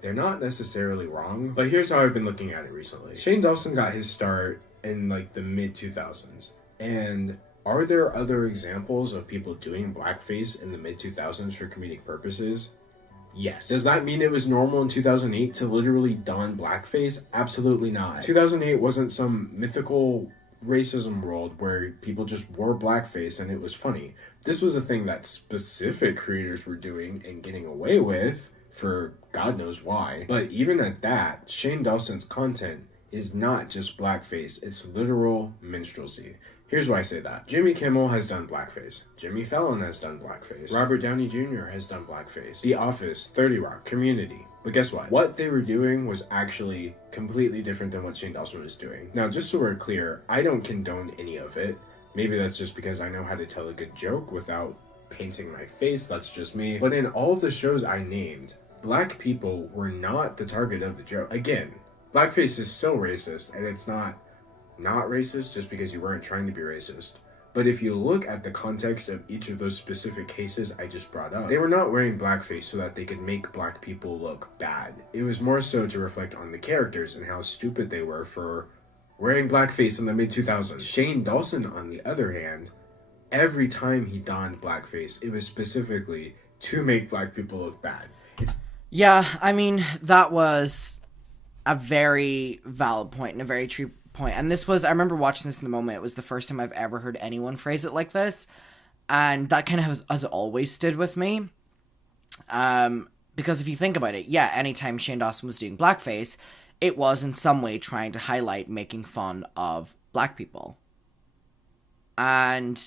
They're not necessarily wrong, but here's how I've been looking at it recently. Shane Dawson got his start in like the mid-2000s. And are there other examples of people doing blackface in the mid-2000s for comedic purposes? Yes. Does that mean it was normal in 2008 to literally don blackface? Absolutely not. 2008 wasn't some mythical racism world where people just wore blackface and it was funny. This was a thing that specific creators were doing and getting away with for God knows why. But even at that, Shane Dawson's content is not just blackface, it's literal minstrelsy. Here's why I say that. Jimmy Kimmel has done blackface. Jimmy Fallon has done blackface. Robert Downey Jr. has done blackface. The Office, 30 Rock, Community. But guess what? What they were doing was actually completely different than what Shane Dawson was doing. Now, just so we're clear, I don't condone any of it. Maybe that's just because I know how to tell a good joke without painting my face, that's just me. But in all of the shows I named, black people were not the target of the joke. Again, blackface is still racist, and it's not racist just because you weren't trying to be racist. But if you look at the context of each of those specific cases I just brought up, they were not wearing blackface so that they could make black people look bad. It was more so to reflect on the characters and how stupid they were for wearing blackface in the mid-2000s. Shane Dawson, on the other hand, every time he donned blackface, it was specifically to make black people look bad. Yeah, I mean, that was a very valid point and a very true point. And this was, I remember watching this in the moment, it was the first time I've ever heard anyone phrase it like this. And that kind of has always stood with me. Because if you think about it, yeah, anytime Shane Dawson was doing blackface, it was in some way trying to highlight making fun of black people. And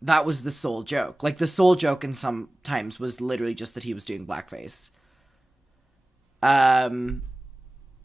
that was the sole joke. Like, the sole joke in some times was literally just that he was doing blackface.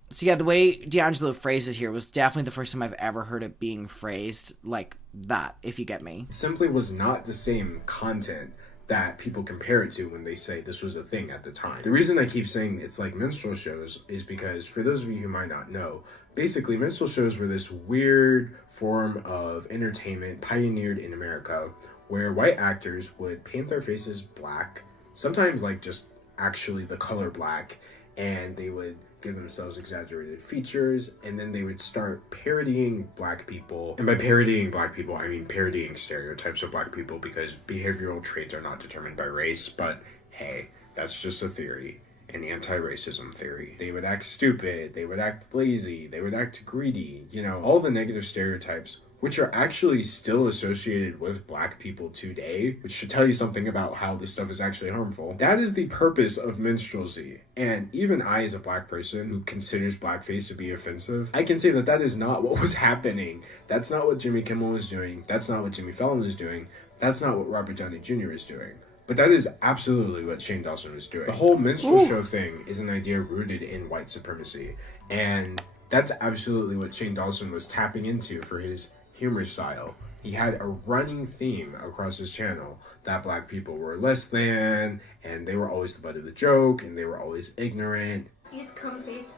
So yeah, the way D'Angelo phrased it here was definitely the first time I've ever heard it being phrased like that, if you get me. It simply was not the same content that people compare it to when they say this was a thing at the time. The reason I keep saying it's like minstrel shows is because, for those of you who might not know, basically minstrel shows were this weird form of entertainment pioneered in America where white actors would paint their faces black, sometimes like just actually the color black, and they would give themselves exaggerated features, and then they would start parodying black people. And by parodying black people, I mean parodying stereotypes of black people, because behavioral traits are not determined by race, but hey, that's just a theory, an anti-racism theory. They would act stupid, they would act lazy, they would act greedy, you know, all the negative stereotypes, which are actually still associated with black people today, which should tell you something about how this stuff is actually harmful. That is the purpose of minstrelsy. And even I, as a black person who considers blackface to be offensive, I can say that that is not what was happening. That's not what Jimmy Kimmel was doing. That's not what Jimmy Fallon was doing. That's not what Robert Downey Jr. is doing. But that is absolutely what Shane Dawson was doing. The whole minstrel show thing is an idea rooted in white supremacy. And that's absolutely what Shane Dawson was tapping into for his humor style. He had a running theme across his channel that black people were less than, and they were always the butt of the joke, and they were always ignorant. He's cum-faced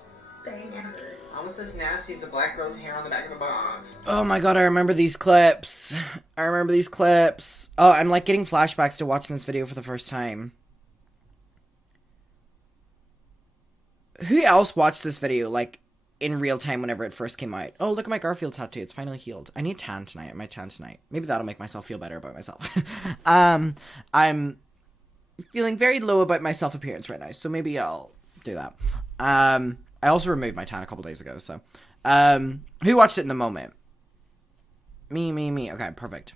thing. Almost as nasty as the black girl's hair on the back of a box. Oh my god, I remember these clips. Oh, I'm like getting flashbacks to watching this video for the first time. Who else watched this video, like, in real time whenever it first came out? Oh, look at my Garfield tattoo. It's finally healed. I need tan tonight. I might tan tonight. Maybe that'll make myself feel better about myself. I'm feeling very low about my self-appearance right now, so maybe I'll do that. I also removed my tan a couple days ago, so. Who watched it in the moment? Me. Okay, perfect.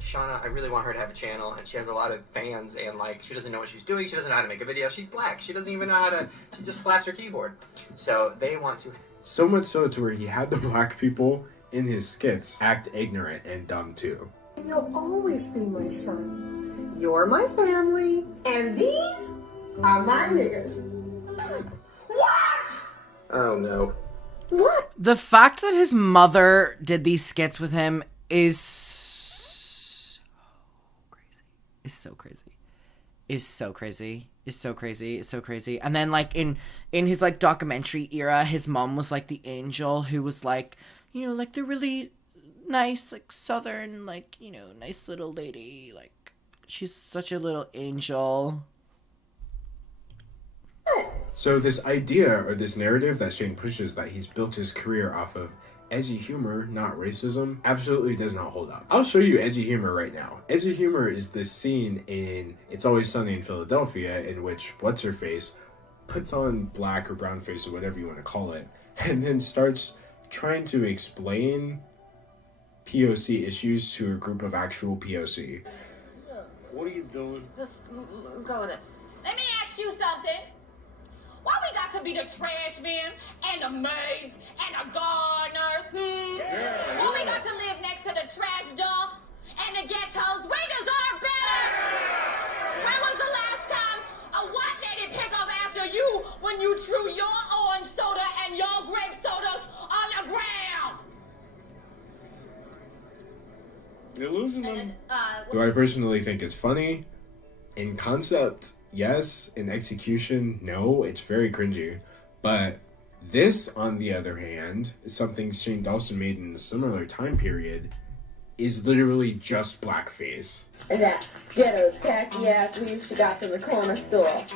Shauna, I really want her to have a channel, and she has a lot of fans, and like, she doesn't know what she's doing, she doesn't know how to make a video, she's black, she doesn't even know how to, she just slaps her keyboard. So they want to... So much so to where he had the black people in his skits act ignorant and dumb too. You'll always be my son. You're my family, and these are my niggas. What? Oh no. What? The fact that his mother did these skits with him is so crazy. And then like in his like documentary era, his mom was like the angel who was like, you know, like the really nice, like southern, like, you know, nice little lady, like she's such a little angel. So this idea or this narrative that Shane pushes, that he's built his career off of edgy humor, not racism, absolutely does not hold up. I'll show you edgy humor right now. Edgy humor is this scene in It's Always Sunny in Philadelphia in which What's-Her-Face puts on black or brown face or whatever you want to call it, and then starts trying to explain POC issues to a group of actual POC. What are you doing? Just go with it. Let me ask you something. Why we got to be the trash men and the maids and the gardeners? Why we got to live next to the trash dumps and the ghettos? We deserve better! When was the last time a white lady pick up after you when you threw your orange soda and your grape sodas on the ground? You're losing them. Do I personally think it's funny? In concept, yes. In execution, no. It's very cringy. But this, on the other hand, is something Shane Dawson made in a similar time period, is literally just blackface. And that ghetto tacky ass weave she got from the corner store.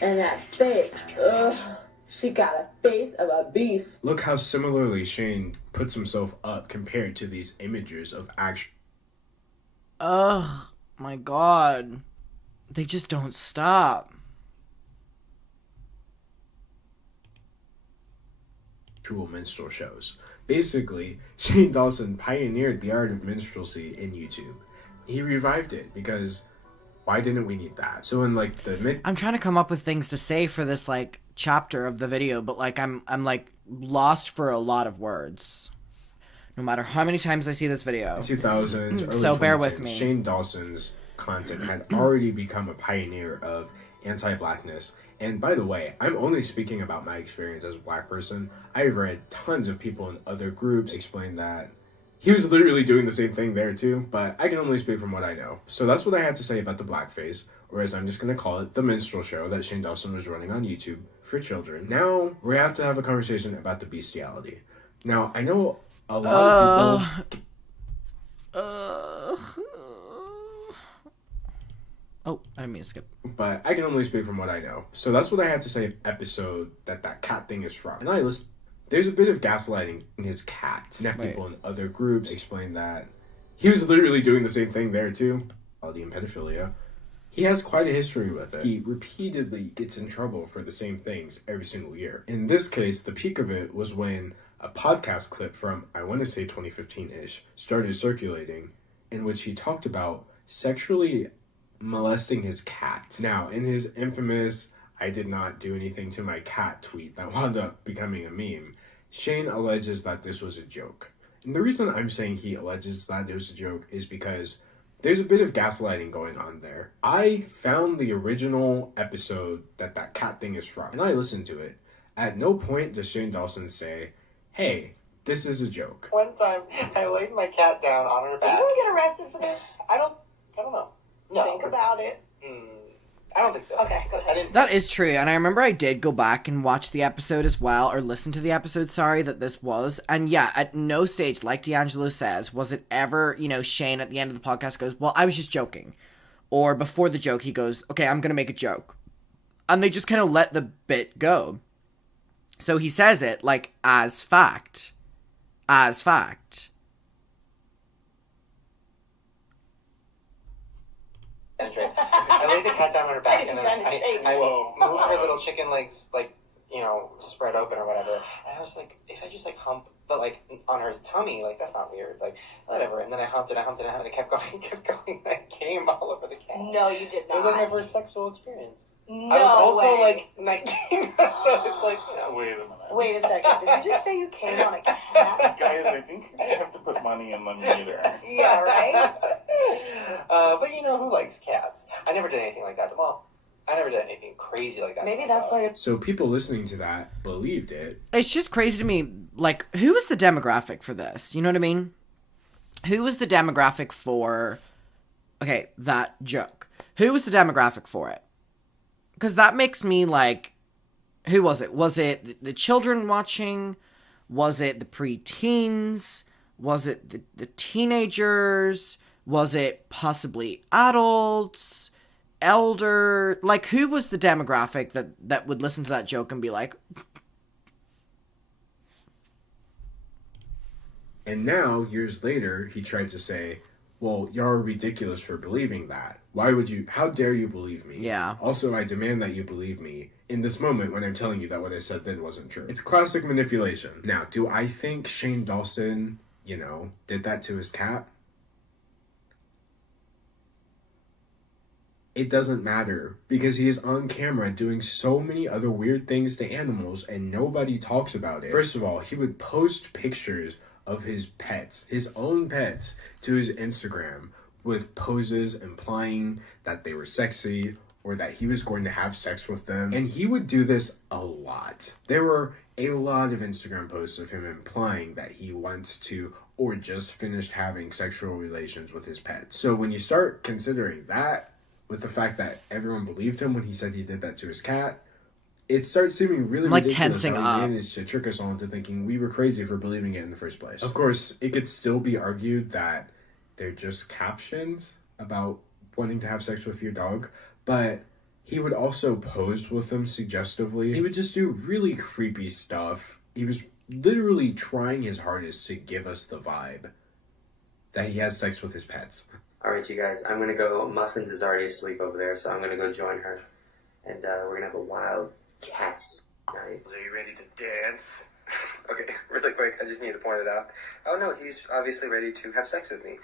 And that face, ugh, she got a face of a beast. Look how similarly Shane puts himself up compared to these images of action. Ugh, my god. They just don't stop. Actual minstrel shows. Basically, Shane Dawson pioneered the art of minstrelsy in YouTube. He revived it because why didn't we need that? So in like the I'm trying to come up with things to say for this like chapter of the video, but like I'm like lost for a lot of words. No matter how many times I see this video. 2000s, early so bear 2010s, with me. Shane Dawson's content had already become a pioneer of anti-blackness And by the way, I'm only speaking about my experience as a black person. I've read tons of people in other groups explain that he was literally doing the same thing there too, but I can only speak from what I know. So that's what I had to say about the blackface, or as I'm just going to call it, the minstrel show that Shane Dawson was running on YouTube for children. Now, we have to have a conversation about the bestiality. Now, I know a lot of people... Oh, I didn't mean to skip. But I can only speak from what I know. So that's what I had to say episode that cat thing is from. And I listen... There's a bit of gaslighting in his cat. Now, people in other groups explain that he was literally doing the same thing there too. And pedophilia. He has quite a history with it. He repeatedly gets in trouble for the same things every single year. In this case, the peak of it was when a podcast clip from, I want to say 2015-ish, started circulating, in which he talked about sexually molesting his cat. Now, in his infamous "I did not do anything to my cat" tweet that wound up becoming a meme, Shane alleges that this was a joke. And the reason I'm saying he alleges that it was a joke is because there's a bit of gaslighting going on there. I found the original episode that cat thing is from, and I listened to it. At no point does Shane Dawson say, "Hey, this is a joke." One time, I laid my cat down on her back. Are you going to get arrested for this? I don't know. No. Think about it. I don't think so. Okay, go ahead. That is true, and I remember I did go back and watch the episode as well, or listen to the episode, sorry, that this was. And yeah, at no stage, like D'Angelo says, was it ever, Shane at the end of the podcast goes, "Well, I was just joking." Or before the joke, he goes, "Okay, I'm going to make a joke." And they just kind of let the bit go. So he says it, like, as fact. As fact. I laid the cat down on her back, and then I moved her little chicken legs, spread open or whatever. And I was like, if I just hump, but on her tummy, that's not weird, whatever. And then I humped it, and it kept going. I came all over the cat. No, you did not. It was my first sexual experience. No I was also way. 19, so it's Wait a minute. Wait a second. Did you just say you came on a cat? Guys, I think I have to put money in the meter. Yeah, right? But who likes cats? I never did anything like that. Well, I never did anything crazy like that. Maybe that's why. So people listening to that believed it. It's just crazy to me, who was the demographic for this? You know what I mean? Who was the demographic for, that joke? Who was the demographic for it? Because that makes me who was it? Was it the children watching? Was it the preteens? Was it the teenagers? Was it possibly adults? Elder? Who was the demographic that would listen to that joke and be like... And now, years later, he tried to say, "Well, y'all are ridiculous for believing that. How dare you believe me? Yeah. Also, I demand that you believe me in this moment when I'm telling you that what I said then wasn't true." It's classic manipulation. Now, do I think Shane Dawson, did that to his cat? It doesn't matter, because he is on camera doing so many other weird things to animals and nobody talks about it. First of all, he would post pictures of his pets, his own pets, to his Instagram with poses implying that they were sexy or that he was going to have sex with them. And he would do this a lot. There were a lot of Instagram posts of him implying that he wants to or just finished having sexual relations with his pets. So when you start considering that, with the fact that everyone believed him when he said he did that to his cat, it starts seeming really ridiculous tensing how he up. managed to trick us all into thinking we were crazy for believing it in the first place. Of course, it could still be argued that they're just captions about wanting to have sex with your dog, but he would also pose with them suggestively. He would just do really creepy stuff. He was literally trying his hardest to give us the vibe that he has sex with his pets. Alright, you guys, I'm gonna go. Muffins is already asleep over there, so I'm gonna go join her. And we're gonna have a wild cats night. Are you ready to dance? Okay, really quick, I just need to point it out. Oh no, he's obviously ready to have sex with me.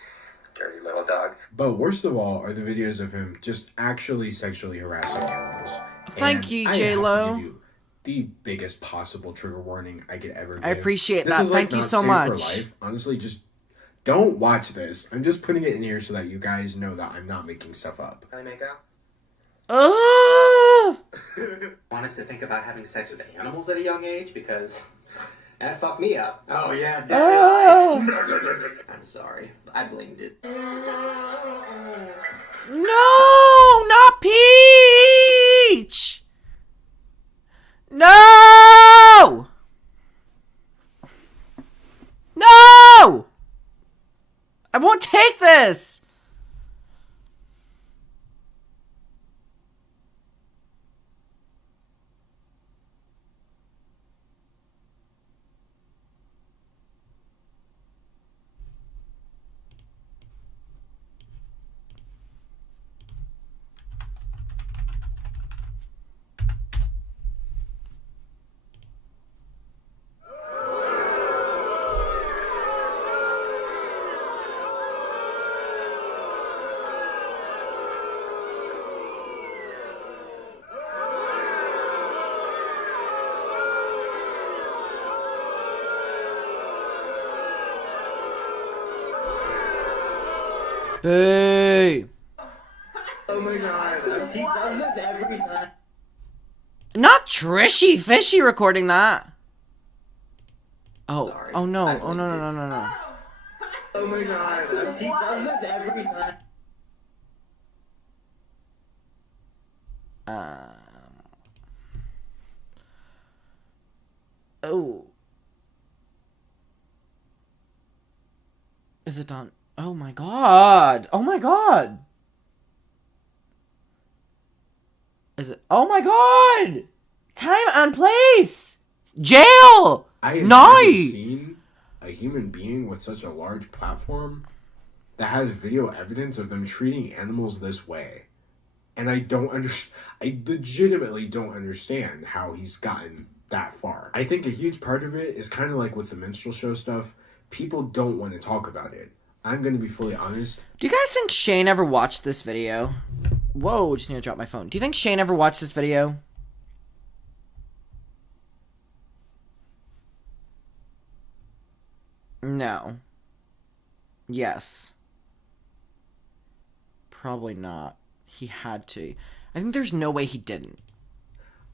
Dirty little dog. But worst of all are the videos of him just actually sexually harassing animals. Thank you, I have to J-Lo. give you the biggest possible trigger warning I could ever give. I appreciate This that. is, Thank you not so safe much. For life. Honestly, just don't watch this. I'm just putting it in here so that you guys know that I'm not making stuff up. Can I make out? Oh! Want us to think about having sex with animals at a young age? Because that fucked me up. Oh, yeah, definitely. I'm sorry. I blamed it. No, not Peach! No! No! I won't take this! Hey! Oh my god, he does this every time. Not Trishy Fishy recording that. Oh, Sorry. oh no, oh no, no, no, no, no. Oh my god, he does this every time. Oh. Is it done? Oh my god. Oh my god. Is it? Oh my god. Time and place. Jail. I have No. never seen a human being with such a large platform that has video evidence of them treating animals this way. And I don't understand. I legitimately don't understand how he's gotten that far. I think a huge part of it is kind of like with the minstrel show stuff. People don't want to talk about it. I'm going to be fully honest. Do you guys think Shane ever watched this video? Whoa, just need to drop my phone. Do you think Shane ever watched this video? No. Yes. Probably not. He had to. I think there's no way he didn't.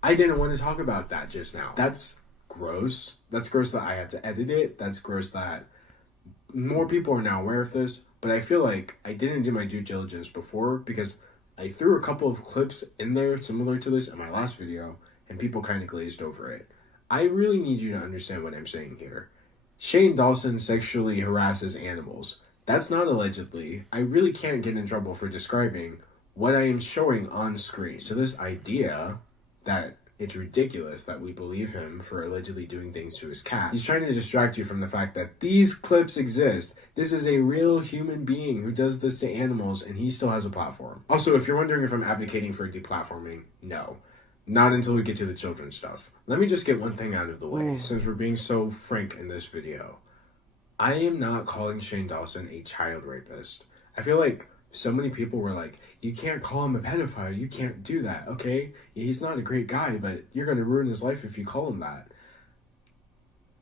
I didn't want to talk about that just now. That's gross. That's gross that I had to edit it. That's gross that more people are now aware of this. But I feel like I didn't do my due diligence before because I threw a couple of clips in there similar to this in my last video and people kind of glazed over it. I really need you to understand what I'm saying here. Shane Dawson sexually harasses animals. That's not allegedly. I really can't get in trouble for describing what I am showing on screen. So this idea that it's ridiculous that we believe him for allegedly doing things to his cat. He's trying to distract you from the fact that these clips exist. This is a real human being who does this to animals and he still has a platform. Also, if you're wondering if I'm advocating for deplatforming, no. Not until we get to the children's stuff. Let me just get one thing out of the way, since we're being so frank in this video. I am not calling Shane Dawson a child rapist. I feel like so many people were like, you can't call him a pedophile, you can't do that, okay? He's not a great guy, but you're gonna ruin his life if you call him that.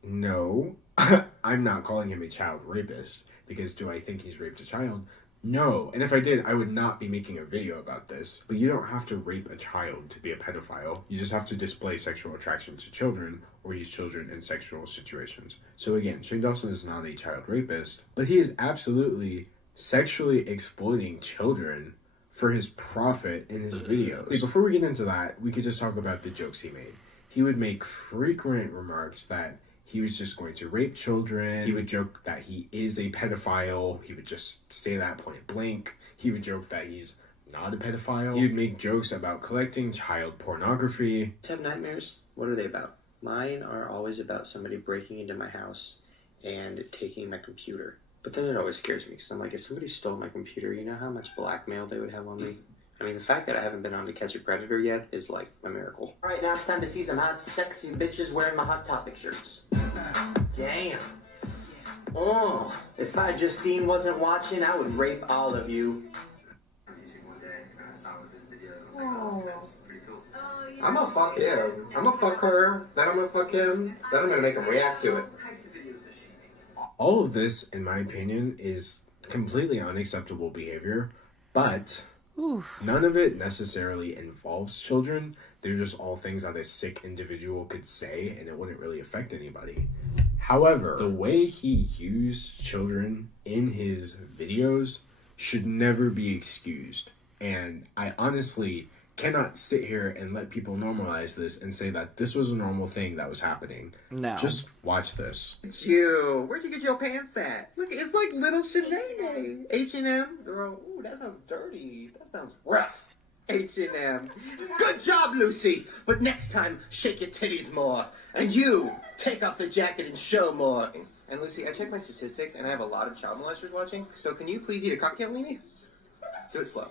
No, I'm not calling him a child rapist, because do I think he's raped a child? No, and if I did, I would not be making a video about this. But you don't have to rape a child to be a pedophile. You just have to display sexual attraction to children or use children in sexual situations. So again, Shane Dawson is not a child rapist, but he is absolutely sexually exploiting children for his profit in his videos. Okay, before we get into that, we could just talk about the jokes he made. He would make frequent remarks that he was just going to rape children. He would joke that he is a pedophile. He would just say that point blank. He would joke that he's not a pedophile. He would make jokes about collecting child pornography. Have nightmares? What are they about? Mine are always about somebody breaking into my house and taking my computer. But then it always scares me because I'm like, if somebody stole my computer, you know how much blackmail they would have on me? I mean, the fact that I haven't been on To Catch a Predator yet is like a miracle. Alright, now it's time to see some hot, sexy bitches wearing my Hot Topic shirts. Damn. Oh, if I Justine wasn't watching, I would rape all of you. I'm gonna fuck him. I'm gonna fuck her. Then I'm gonna fuck him. Then I'm gonna make him react to it. All of this, in my opinion, is completely unacceptable behavior, but none of it necessarily involves children. They're just all things that a sick individual could say, and it wouldn't really affect anybody. However, the way he used children in his videos should never be excused. And I honestly cannot sit here and let people normalize this and say that this was a normal thing that was happening. No. Just watch this. You. Where'd you get your pants at? Look, it's like little Sinead. H&M? Girl, ooh, that sounds dirty. That sounds rough. H&M. Good job, Lucy. But next time, shake your titties more. And you, take off the jacket and show more. And Lucy, I checked my statistics, and I have a lot of child molesters watching. So can you please eat a cocktail, Mimi? Do it slow.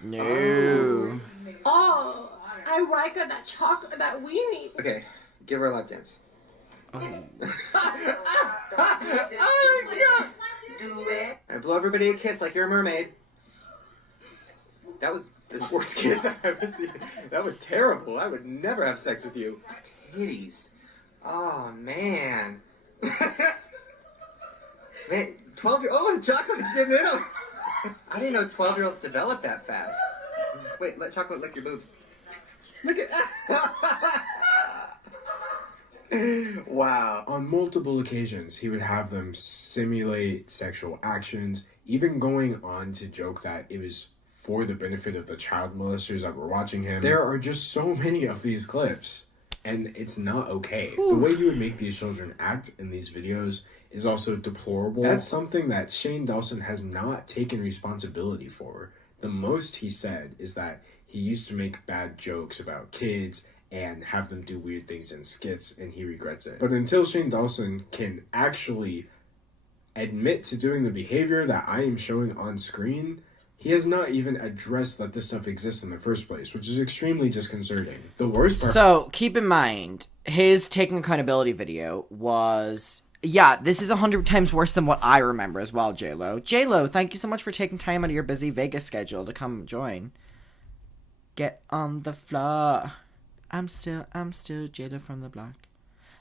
No. Oh, I like that chocolate, that weenie. Okay, give her a lap dance. Oh. Do it. I blow everybody a kiss like you're a mermaid. That was the worst kiss I've ever seen. That was terrible. I would never have sex with you. Titties. Oh, man. Man, 12-year-old. Oh, the chocolate's getting in them. I didn't know 12-year-olds develop that fast. Wait, let chocolate lick your boobs. Look at Wow. On multiple occasions, he would have them simulate sexual actions, even going on to joke that it was for the benefit of the child molesters that were watching him. There are just so many of these clips, and it's not okay. Ooh. The way he would make these children act in these videos is also deplorable. That's something that Shane Dawson has not taken responsibility for. The most he said is that he used to make bad jokes about kids and have them do weird things in skits, and he regrets it. But until Shane Dawson can actually admit to doing the behavior that I am showing on screen, he has not even addressed that this stuff exists in the first place, which is extremely disconcerting. The worst part... So, keep in mind, his taking accountability video was... Yeah, this is 100 times worse than what I remember as well, J-Lo. J-Lo, thank you so much for taking time out of your busy Vegas schedule to come join. Get on the floor. I'm still J-Lo from the block.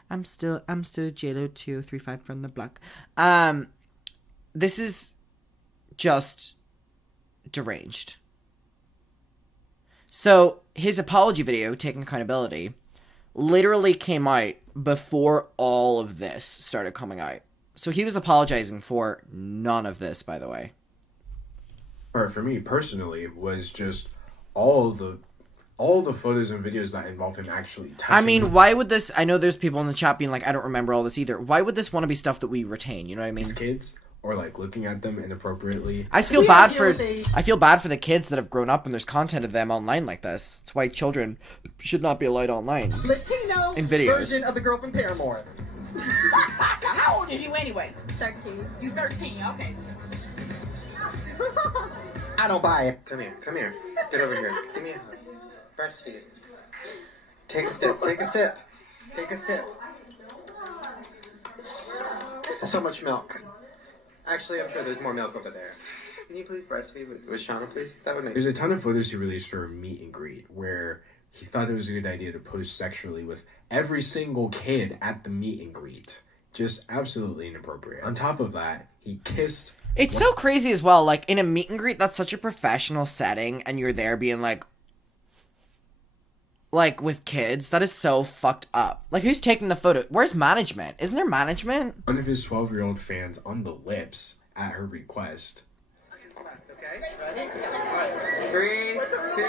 I'm still J-Lo 235 from the block. This is just deranged. So, his apology video, taking accountability, literally came out before all of this started coming out. So he was apologizing for none of this, by the way. Or for me personally, was just all the photos and videos that involve him actually touching. I mean, why would this... I know there's people in the chat being like, I don't remember all this either. Why would this want to be stuff that we retain? You know what I mean? These kids, or like looking at them inappropriately. I feel bad for the kids that have grown up and there's content of them online like this. That's why children should not be allowed online. Latino in videos. Version of the girl from Paramore. How old is you anyway? 13. You 13, okay. I don't buy it. Come here. Get over here. Give me a hug. Breastfeed. Take a sip. So much milk. Actually, I'm sure there's more milk over there. Can you please breastfeed with Shauna, please? That would make There's a ton of photos he released for a meet and greet where he thought it was a good idea to pose sexually with every single kid at the meet and greet. Just absolutely inappropriate. On top of that, he kissed... It's so crazy as well. Like, in a meet and greet, that's such a professional setting, and you're there being like, with kids, that is so fucked up. Like, who's taking the photo? Where's management? Isn't there management? One of his 12-year-old fans on the lips at her request. Okay, ready? 3, 2...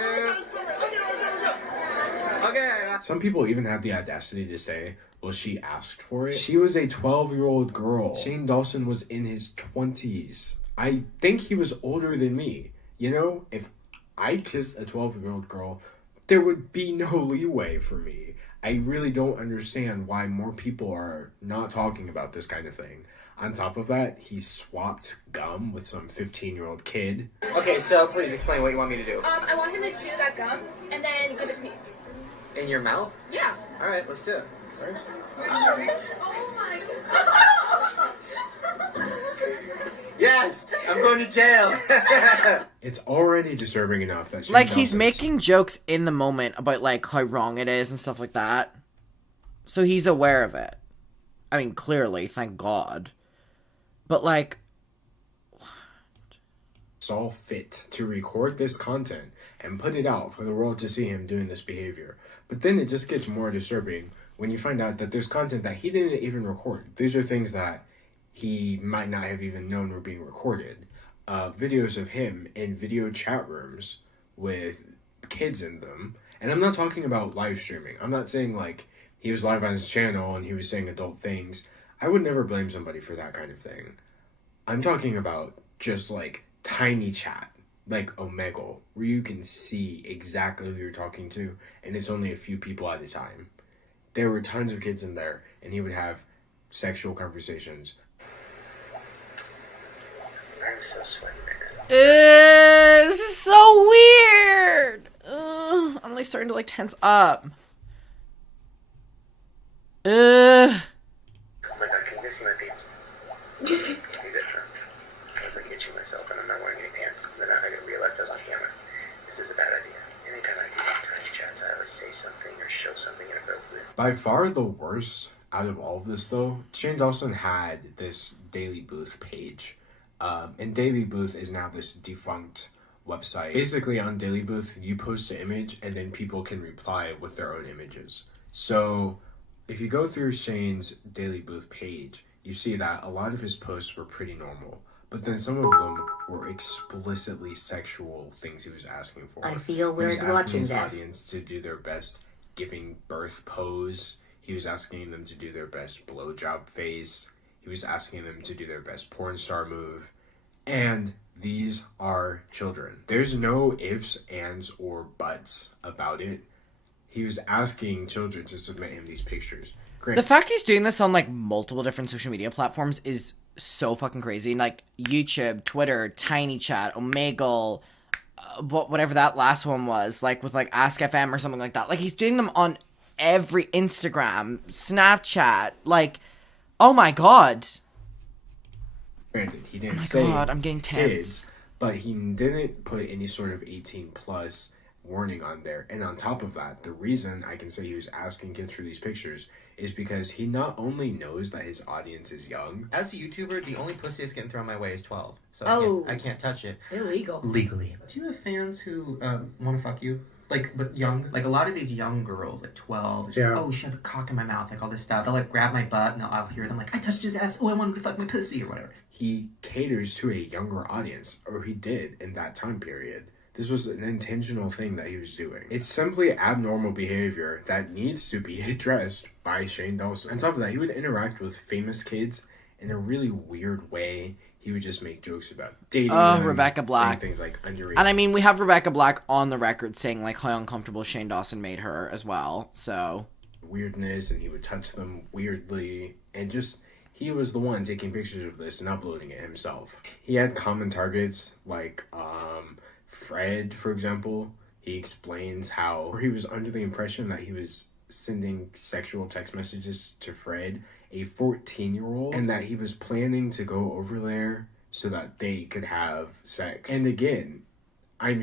Okay. Some people even have the audacity to say, well, she asked for it. She was a 12-year-old girl. Shane Dawson was in his 20s. I think he was older than me. You know, if I kissed a 12-year-old girl, there would be no leeway for me. I really don't understand why more people are not talking about this kind of thing. On top of that, he swapped gum with some 15-year-old kid. Okay, so please explain what you want me to do. I want him to do that gum and then give it to me. In your mouth? Yeah. All right, let's do it. Oh my god. Yes, I'm going to jail. It's already disturbing enough that Shane Like, he's Dawson's- making jokes in the moment about, like, how wrong it is and stuff like that. So he's aware of it. I mean, clearly, thank God. But, like... saw fit to record this content and put it out for the world to see him doing this behavior. But then it just gets more disturbing when you find out that there's content that he didn't even record. These are things that he might not have even known were being recorded. Videos of him in video chat rooms with kids in them. And I'm not talking about live streaming. I'm not saying, like, he was live on his channel and he was saying adult things. I would never blame somebody for that kind of thing. I'm talking about just, like, tiny chat, like Omegle, where you can see exactly who you're talking to, and it's only a few people at a time. There were tons of kids in there, and he would have sexual conversations. I'm so sweaty, man. This is so weird! I'm, like, starting to, like, tense up. Oh my god, can you see my pants? Can you get drunk? I was like itching myself and I'm not wearing any pants. And then I realized I was on camera. This is a bad idea. Anytime I do these tiny chats, I always say something or show something inappropriate. By far the worst out of all of this, though, Shane Dawson had this Daily Booth page. And Daily Booth is now this defunct website. Basically, on Daily Booth, you post an image and then people can reply with their own images. So if you go through Shane's Daily Booth page, you see that a lot of his posts were pretty normal. But then some of them were explicitly sexual things he was asking for. I feel He was weird asking watching his this. audience to do their best giving birth pose. He was asking them to do their best blowjob face. He was asking them to do their best porn star move. And these are children. There's no ifs, ands, or buts about it. He was asking children to submit him these pictures. The fact he's doing this on, like, multiple different social media platforms is so fucking crazy. Like, YouTube, Twitter, Tiny Chat, Omegle, whatever that last one was, like, with, like, Ask FM or something like that. Like, he's doing them on every Instagram, Snapchat, like, oh my god. Granted, he didn't Oh my say God, I'm getting tense. kids, but he didn't put any sort of 18 plus warning on there. And on top of that, the reason I can say he was asking kids for these pictures is because he not only knows that his audience is young. As a YouTuber, the only pussy that's getting thrown my way is 12. So Oh. I can't touch it. Illegal. Legally. Do you have fans who want to fuck you? Like, but young? Like, a lot of these young girls, like 12, just, Yeah. oh, shove a cock in my mouth, like all this stuff. They'll, like, grab my butt, and I'll hear them, like, I touched his ass, oh, I wanted to fuck my pussy, or whatever. He caters to a younger audience, or he did in that time period. This was an intentional thing that he was doing. It's simply abnormal behavior that needs to be addressed by Shane Dawson. On top of that, he would interact with famous kids in a really weird way. He would just make jokes about dating them, Rebecca Black. saying things like underage. And I mean, we have Rebecca Black on the record saying, like, how uncomfortable Shane Dawson made her as well, so. Weirdness, and he would touch them weirdly, and just, he was the one taking pictures of this and uploading it himself. He had common targets, like, Fred, for example. He explains how he was under the impression that he was sending sexual text messages to Fred, a 14-year-old, and that he was planning to go over there so that they could have sex. And again, I'm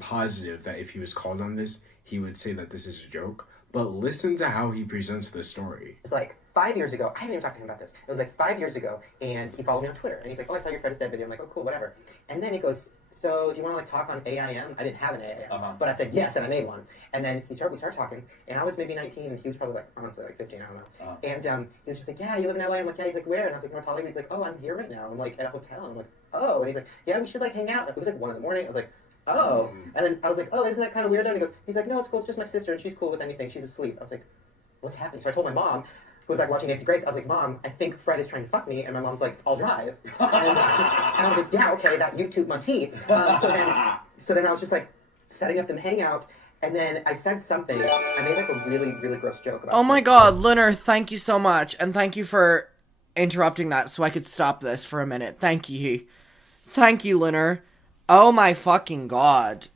positive that if he was called on this, he would say that this is a joke. But listen to how he presents the story. It's like 5 years ago. I haven't even talked to him about this. It was like 5 years ago, and he followed me on Twitter. And he's like, oh, I saw your Fred is Dead video. I'm like, oh, cool, whatever. And then he goes, so do you want to, like, talk on AIM? I didn't have an AIM. But I said yes, and I made one. And then we started talking, and I was maybe 19, and he was probably, like, honestly, like 15, I don't know. And he was just like, yeah, you live in LA? I'm like, yeah. He's like, where? And I was like, North Hollywood. He's like, oh, I'm here right now. I'm like, at a hotel. And I'm like, oh. And he's like, yeah, we should, like, hang out. It was like 1 a.m. I was like, oh. And then I was like, oh, isn't that kind of weird though? And he's like, no, it's cool. It's just my sister, and she's cool with anything. She's asleep. I was like, what's happening? So I told my mom, who was like watching Nancy Grace, I was like, Mom, I think Fred is trying to fuck me. And my mom's like, I'll drive. And I was like, yeah, okay, that YouTube motif. So then I was just like setting up them hangout. And then I said something. I made like a really, really gross joke about Oh my god, Lunar, thank you so much. And thank you for interrupting that so I could stop this for a minute. Thank you. Thank you, Lunar. Oh my fucking god.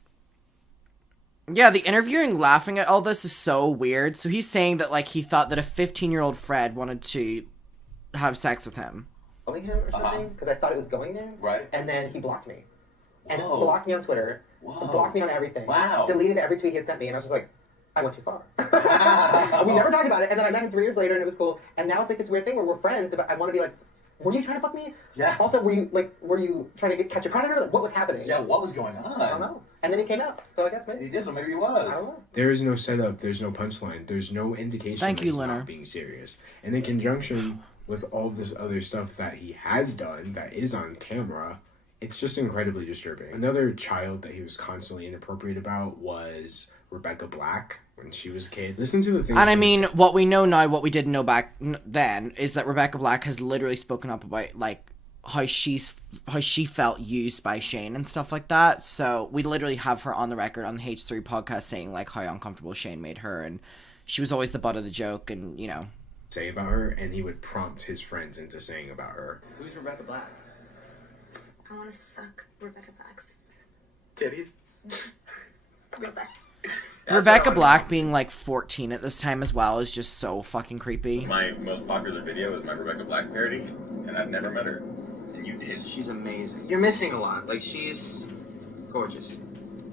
Yeah, the interviewing laughing at all this is so weird. So he's saying that, like, he thought that a 15-year-old Fred wanted to have sex with him. following him or something because I thought it was going there. Right. And then he blocked me. And Whoa. blocked me on Twitter. Whoa. Blocked me on everything. Wow. Deleted every tweet he had sent me, and I was just like, I went too far. We never talked about it, and then I met him 3 years later, and it was cool. And now it's like this weird thing where we're friends, but I want to be like, were you trying to fuck me? Yeah. Also, were you trying to catch a predator? Like, what was happening? Yeah, what was going on? I don't know. And then he came out, so I guess maybe. He did, so maybe he was. I don't know. There is no setup, there's no punchline, there's no indication Thank that you, he's Leonard. not being serious. And in conjunction with all of this other stuff that he has done that is on camera, it's just incredibly disturbing. Another child that he was constantly inappropriate about was Rebecca Black when she was a kid. Listen to the things. And I mean, what we know now, what we didn't know back then, is that Rebecca Black has literally spoken up about, like, how she felt used by Shane and stuff like that. So we literally have her on the record on the H3 podcast saying, like, how uncomfortable Shane made her, and she was always the butt of the joke, and, you know. Say about her, and he would prompt his friends into saying about her. Who's Rebecca Black? I want to suck Rebecca Black's Titties? Rebecca. Rebecca Black being like 14 at this time as well is just so fucking creepy. My most popular video is my Rebecca Black parody, and I've never met her. And you did. She's amazing. You're missing a lot. Like, she's gorgeous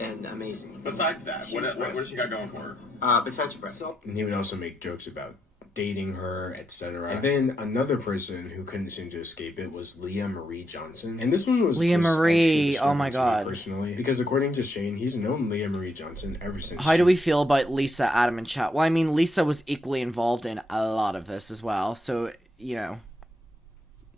and amazing. Besides that, what does she got going for her? Besides her breasts. And he would also make jokes about dating her, etc. And then another person who couldn't seem to escape it was Leah Marie Johnson. And this one was Leah just Marie, extra oh my disturbing to me god. personally, because according to Shane, he's known Leah Marie Johnson ever since. How do we feel about Lisa, Adam, and Chat? Well, I mean, Lisa was equally involved in a lot of this as well, so, you know,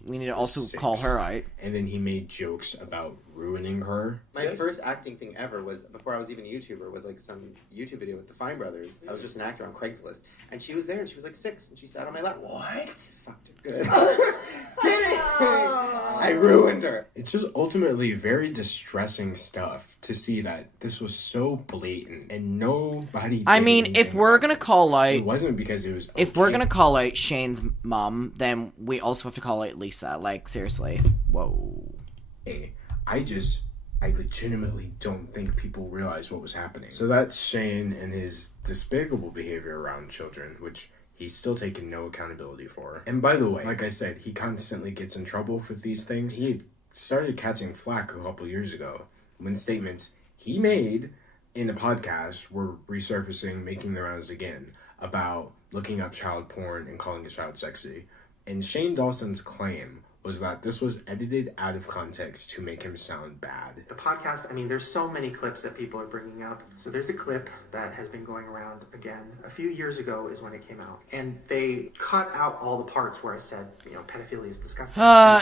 we need to also call her out. And then he made jokes about ruining her. My first acting thing ever was, before I was even a YouTuber, was like some YouTube video with the Fine Brothers. I was just an actor on Craigslist. And she was there, and she was like 6, and she sat on my lap. What? Fucked it good. Kidding! I ruined her. It's just ultimately very distressing stuff to see that this was so blatant and nobody. I mean, if we're gonna call out, it wasn't because it was. Okay. If we're gonna call out Shane's mom, then we also have to call out Lisa. Like, seriously, whoa. Hey, I legitimately don't think people realize what was happening. So that's Shane and his despicable behavior around children, which he's still taken no accountability for. And by the way, like I said, he constantly gets in trouble for these things. He started catching flack a couple years ago when statements he made in a podcast were resurfacing, making the rounds again, about looking up child porn and calling a child sexy. And Shane Dawson's claim was that this was edited out of context to make him sound bad. The podcast, I mean, there's so many clips that people are bringing up. So there's a clip that has been going around again. A few years ago is when it came out. And they cut out all the parts where I said, you know, pedophilia is disgusting.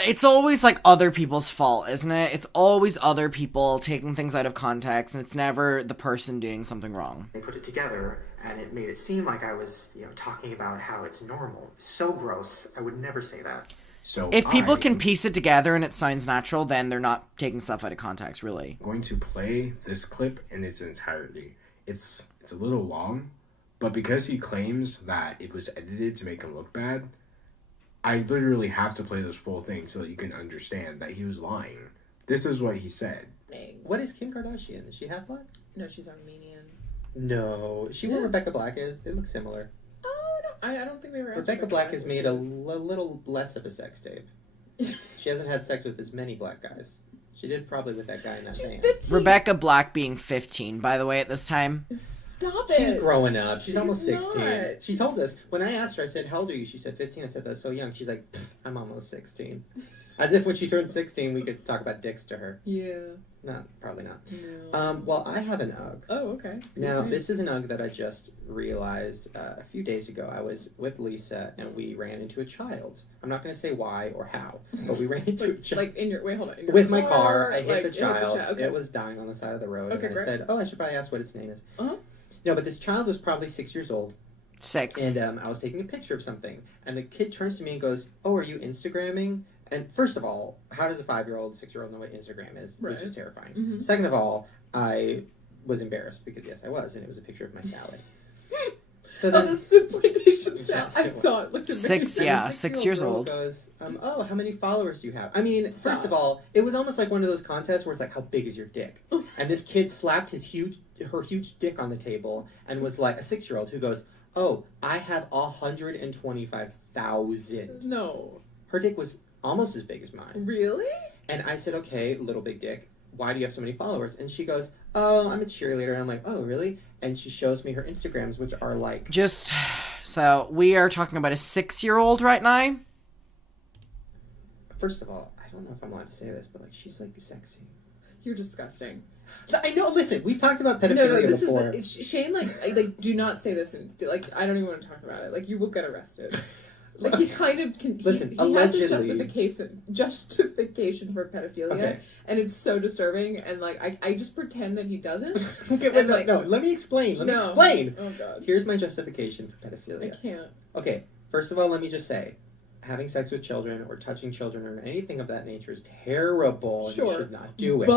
It's always like other people's fault, isn't it? It's always other people taking things out of context, and it's never the person doing something wrong. They put it together, and it made it seem like I was, you know, talking about how it's normal. So gross. I would never say that. So if people can piece it together and it sounds natural, then they're not taking stuff out of context, really. I'm going to play this clip in its entirety. It's a little long, but because he claims that it was edited to make him look bad, I literally have to play this full thing so that you can understand that he was lying. This is what he said. What is Kim Kardashian? Is she half black? No, she's Armenian. No. Is she what Rebecca Black is? They look similar. I don't think we were. Rebecca Black has made a little less of a sex tape. She hasn't had sex with as many black guys. She did probably with that guy in that band. 15. Rebecca Black being 15, by the way, at this time. Stop it. She's growing up. She's almost 16. Not. She told us, when I asked her, I said, how old are you? She said 15. I said, that's so young. She's like, I'm almost 16. As if when she turned 16, we could talk about dicks to her. Yeah. No, probably not. No. Well, I have an UGG. Oh, okay. Now, this is an UGG that I just realized a few days ago. I was with Lisa, and we ran into a child. I'm not going to say why or how, but we ran into a child. Like in your, wait, hold on. In your with my car, I hit like, the child. Okay. It was dying on the side of the road. Okay, and I great. said, I should probably ask what its name is. Uh-huh. No, but this child was probably 6 years old. 6. And I was taking a picture of something. And the kid turns to me and goes, are you Instagramming? And first of all, how does a 5-year-old, 6-year-old know what Instagram is? Right. Which is terrifying. Mm-hmm. Second of all, I was embarrassed because, yes, I was. And it was a picture of my salad. So then, that's exploitation salad. Yes, I it was. saw it. Looked amazing. 6, yeah, 6 years girl old. Goes, how many followers do you have? I mean, first of all, it was almost like one of those contests where it's like, how big is your dick? And this kid slapped her huge dick on the table and was like, a 6-year-old who goes, I have 125,000. No. Her dick was almost as big as mine. Really? And I said, okay, little big dick, why do you have so many followers? And she goes, oh, I'm a cheerleader. And I'm like, oh, really? And she shows me her Instagrams, which are like... So, we are talking about a 6-year-old right now? First of all, I don't know if I'm allowed to say this, but, like, she's, like, sexy. You're disgusting. I know, listen, we've talked about pedophilia this before. is Shane, do not say this, and, I don't even want to talk about it. Like, you will get arrested. Like, he kind of can... Listen, he allegedly... has his justification for pedophilia, okay. And it's so disturbing, and, like, I just pretend that he doesn't. Okay, but no, let me explain. Explain. Oh, God. Here's my justification for pedophilia. I can't. Okay, first of all, let me just say, having sex with children or touching children or anything of that nature is terrible, and you should not do it.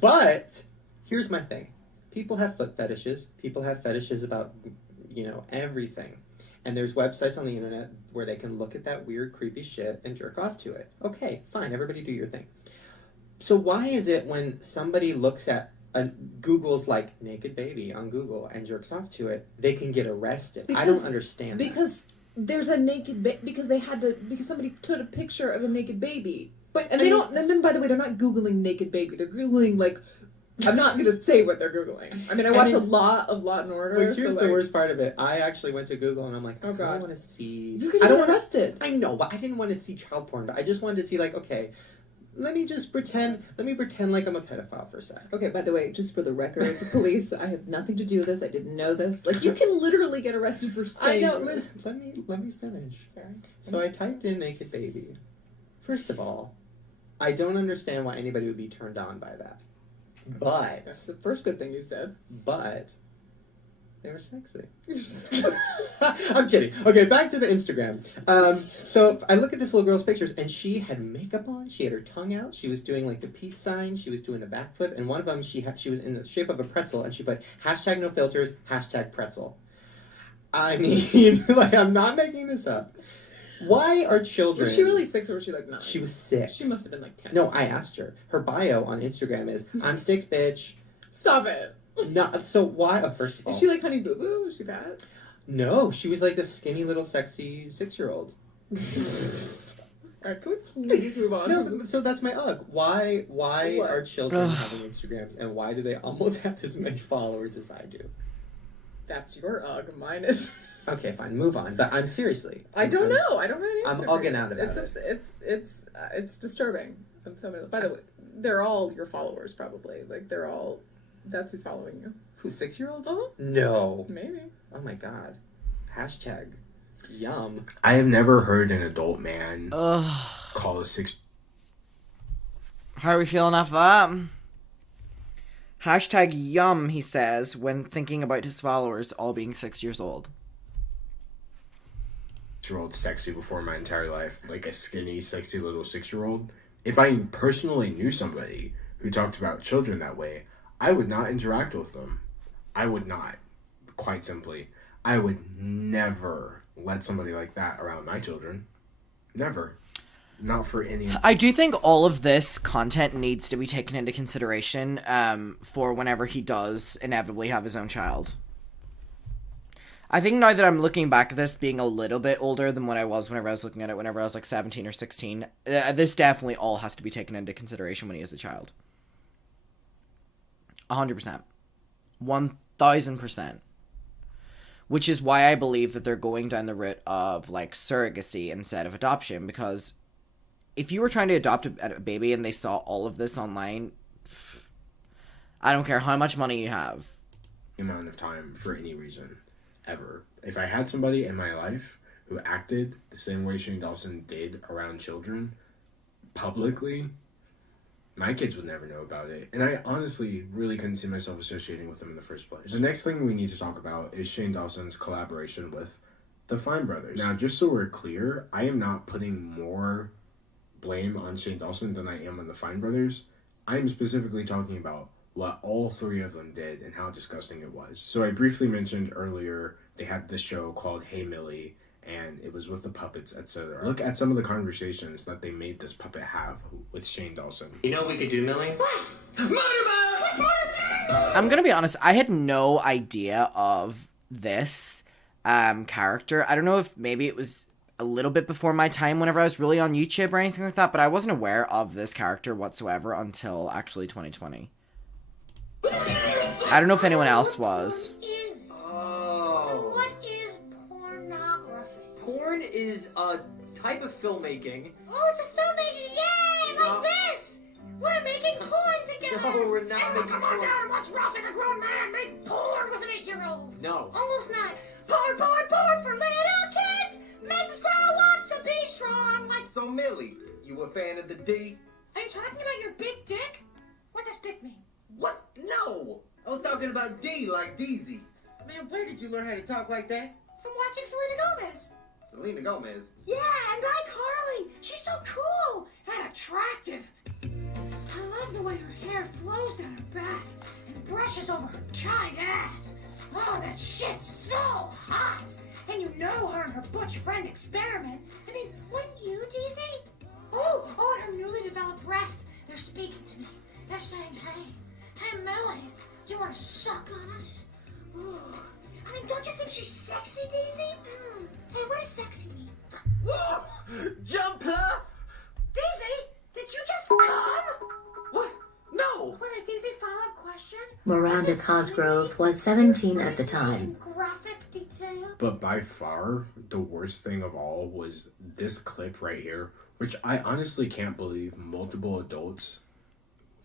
But here's my thing. People have foot fetishes. People have fetishes about, everything. And there's websites on the internet where they can look at that weird, creepy shit and jerk off to it. Okay, fine, everybody do your thing. So why is it when somebody looks at Google's like naked baby on Google and jerks off to it, they can get arrested? I don't understand because there's a naked because somebody took a picture of a naked baby. But and and then by the way, they're not Googling naked baby. They're Googling like, I'm not going to say what they're Googling. I mean, I watch a lot of Law and Order. But here's the worst part of it. I actually went to Google and I'm like, I don't want to see... You could get arrested. I know, but I didn't want to see child porn. But I just wanted to see, like, okay, let me pretend like I'm a pedophile for a sec. Okay, by the way, just for the record, the police, I have nothing to do with this. I didn't know this. Like, you can literally get arrested for saying... I know, listen, let me finish. Sorry. So I typed in naked baby. First of all, I don't understand why anybody would be turned on by that. But... That's the first good thing you said. But... they were sexy. I'm kidding. Okay, back to the Instagram. So I look at this little girl's pictures, and she had makeup on. She had her tongue out. She was doing like the peace sign. She was doing a backflip, and one of them she was in the shape of a pretzel, and she put #NoFilters, #pretzel. I mean, like, I'm not making this up. Why are children... Was she really 6 or was she like 9? She was 6. She must have been like 10. No, I asked her. Her bio on Instagram is, I'm 6, bitch. Stop it. No, so why? First of all... Is she like Honey Boo Boo? Is she fat? No, she was like this skinny little sexy 6-year-old. Alright, can we please move on? No, so that's my ugh. Why are children having Instagrams, and why do they almost have as many followers as I do? That's your ugh. Mine is... Okay, fine, move on. But I'm seriously... I don't know. I don't have an answer. I'm ugging out about it. It's disturbing. And so many, by the way, they're all your followers, probably. Like, they're all... That's who's following you. Who, 6-year-olds? Uh-huh. No. Maybe. Oh my god. #yum. I have never heard an adult man call a 6... How are we feeling after that? #yum, he says, when thinking about his followers all being 6 years old. Year-old sexy before my entire life. Like a skinny, sexy little 6-year-old. If I personally knew somebody who talked about children that way, I would not interact with them. I would not. Quite simply. I would never let somebody like that around my children. Never. Not for any... I do think all of this content needs to be taken into consideration for whenever he does inevitably have his own child. I think now that I'm looking back at this, being a little bit older than what I was whenever I was looking at it, whenever I was like 17 or 16, this definitely all has to be taken into consideration when he is a child. 100%. 1000%. Which is why I believe that they're going down the route of, like, surrogacy instead of adoption, because if you were trying to adopt a baby and they saw all of this online, I don't care how much money you have. Amount of time for any reason. Ever. If I had somebody in my life who acted the same way Shane Dawson did around children, publicly, my kids would never know about it. And I honestly really couldn't see myself associating with them in the first place. The next thing we need to talk about is Shane Dawson's collaboration with the Fine Brothers. Now, just so we're clear, I am not putting more blame on Shane Dawson than I am on the Fine Brothers. I am specifically talking about what all three of them did and how disgusting it was. So I briefly mentioned earlier they had this show called Hey Millie, and it was with the puppets, etc. Look at some of the conversations that they made this puppet have with Shane Dawson. You know what we could do, Millie? What? I'm gonna be honest, I had no idea of this character. I don't know if maybe it was a little bit before my time whenever I was really on YouTube or anything like that, but I wasn't aware of this character whatsoever until actually 2020. I don't know if anyone else was. Oh. What is pornography? Porn is a type of filmmaking. Oh, it's a filmmaking! Yay! Like this! We're making porn together! No, we're not Everyone making come on porn. down and watch Ralph and the Grown Man make porn with an 8-year-old! No. Almost not. Porn, porn, porn for little kids! Makes us grow up to be strong like... So, Millie, you a fan of the D? Are you talking about your big dick? What does dick mean? What? No! I was talking about D like Deezy. Man, where did you learn how to talk like that? From watching Selena Gomez. Selena Gomez. Yeah, and iCarly. She's so cool and attractive. I love the way her hair flows down her back and brushes over her tight ass. Oh, that shit's so hot. And you know her and her butch friend experiment. I mean, wouldn't you, Deezy? Oh, and her newly developed breast. They're speaking to me. They're saying, hey, Millie, do you want to suck on us? Ooh. I mean, don't you think she's sexy, Deezy? Hey, what does sexy mean? Jump up! Deezy, did you just come? What? No! What a Deezy follow-up question? Miranda Cosgrove was 17 at the time. Graphic detail. But by far, the worst thing of all was this clip right here, which I honestly can't believe multiple adults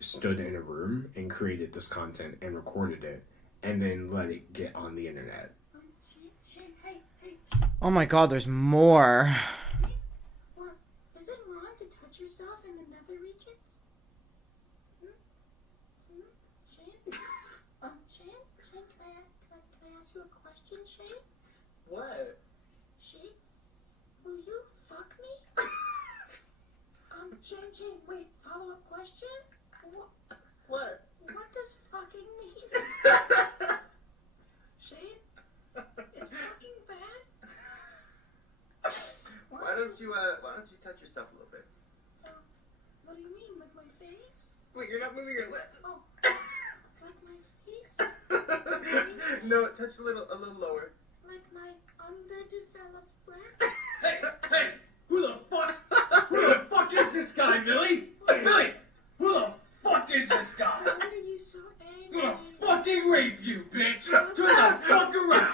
stood in a room and created this content and recorded it and then let it get on the internet. Oh my god, there's more. What? Is it wrong to touch yourself in the nether regions? Shane? Shane, can I ask you a question, Shane? What? Shane, will you fuck me? Shane, wait, follow-up question? What? What does fucking mean? Shane? Is fucking bad? Why don't you touch yourself a little bit? What do you mean, with my face? Wait, you're not moving your lips. Oh, like my face? No, touch a little lower. Like my underdeveloped breast? Hey! Who the fuck is this guy, Millie? Millie! Who the fuck is this guy? Why are you so I'm angry? gonna fucking rape you, bitch! Turn the fuck around!